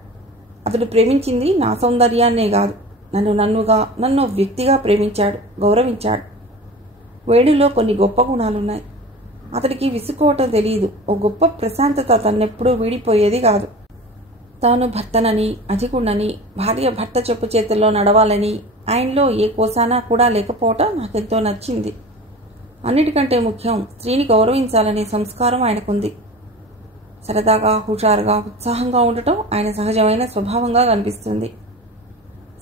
అతడు ప్రేమించింది నా సౌందర్యాన్నే కాదు, నన్ను వ్యక్తిగా ప్రేమించాడు, గౌరవించాడు. వేణులో కొన్ని గొప్ప గుణాలున్నాయి. అతడికి విసుకోవటం తెలియదు. ఓ గొప్ప ప్రశాంతత తన్నెప్పుడూ వీడిపోయేది కాదు. తాను భర్తనని, అధికుణ్ణని, భార్య భర్త చెప్పు చేతుల్లో నడవాలని ఆయనలో ఏ కోసానా కూడా లేకపోవటం నాకెంతో నచ్చింది. అన్నిటికంటే ముఖ్యం, స్త్రీని గౌరవించాలనే సంస్కారం ఆయనకుంది. సరదాగా, హుషారుగా, ఉత్సాహంగా ఉండటం ఆయన సహజమైన స్వభావంగా కనిపిస్తుంది.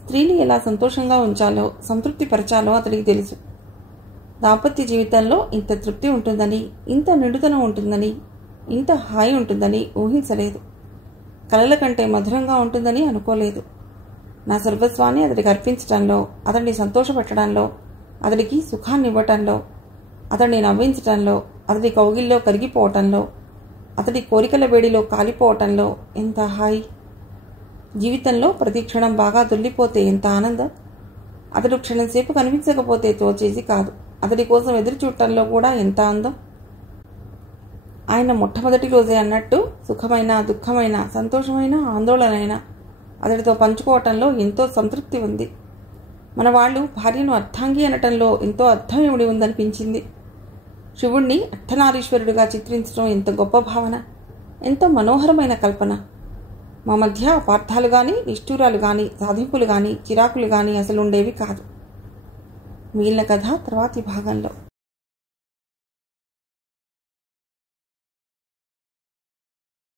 స్త్రీని ఎలా సంతోషంగా ఉంచాలో, సంతృప్తిపరచాలో అతడికి తెలుసు. దాంపత్య జీవితంలో ఇంత తృప్తి ఉంటుందని, ఇంత నిండుతనం ఉంటుందని, ఇంత హాయి ఉంటుందని ఊహించలేదు. కలల కంటే మధురంగా ఉంటుందని అనుకోలేదు. నా సర్వస్వాన్ని అతడికి అర్పించటంలో, అతడిని సంతోషపెట్టడంలో, అతడికి సుఖాన్ని ఇవ్వటంలో, అతడిని నవ్వించటంలో, అతడి కౌగిల్లో కరిగిపోవటంలో, అతడి కోరికల వేడిలో కాలిపోవటంలో ఎంత హాయి. జీవితంలో ప్రతి క్షణం బాగా దొల్లిపోతే ఎంత ఆనందం. అతడు క్షణంసేపు కనిపించకపోతే తోచేసి కాదు. అతడి కోసం ఎదురు చూడటంలో కూడా ఎంత అందం. ఆయన మొట్టమొదటి రోజే అన్నట్టు సుఖమైన, దుఃఖమైన, సంతోషమైన, ఆందోళనైనా అతడితో పంచుకోవటంలో ఎంతో సంతృప్తి ఉంది. మన వాళ్ళు భార్యను అర్థాంగి అనటంలో ఎంతో అర్థం ఇమిడి ఉందనిపించింది. శివుణ్ణి అర్ధనారీశ్వరుడిగా చిత్రించడం ఎంత గొప్ప భావన, ఎంతో మనోహరమైన కల్పన. మా మధ్య అపార్థాలు కానీ, నిష్ఠూరాలు కానీ, సాధింపులు కానీ, చిరాకులు కానీ అసలు ఉండేవి కాదు. మిగిలిన కథ తర్వాతి భాగంలో.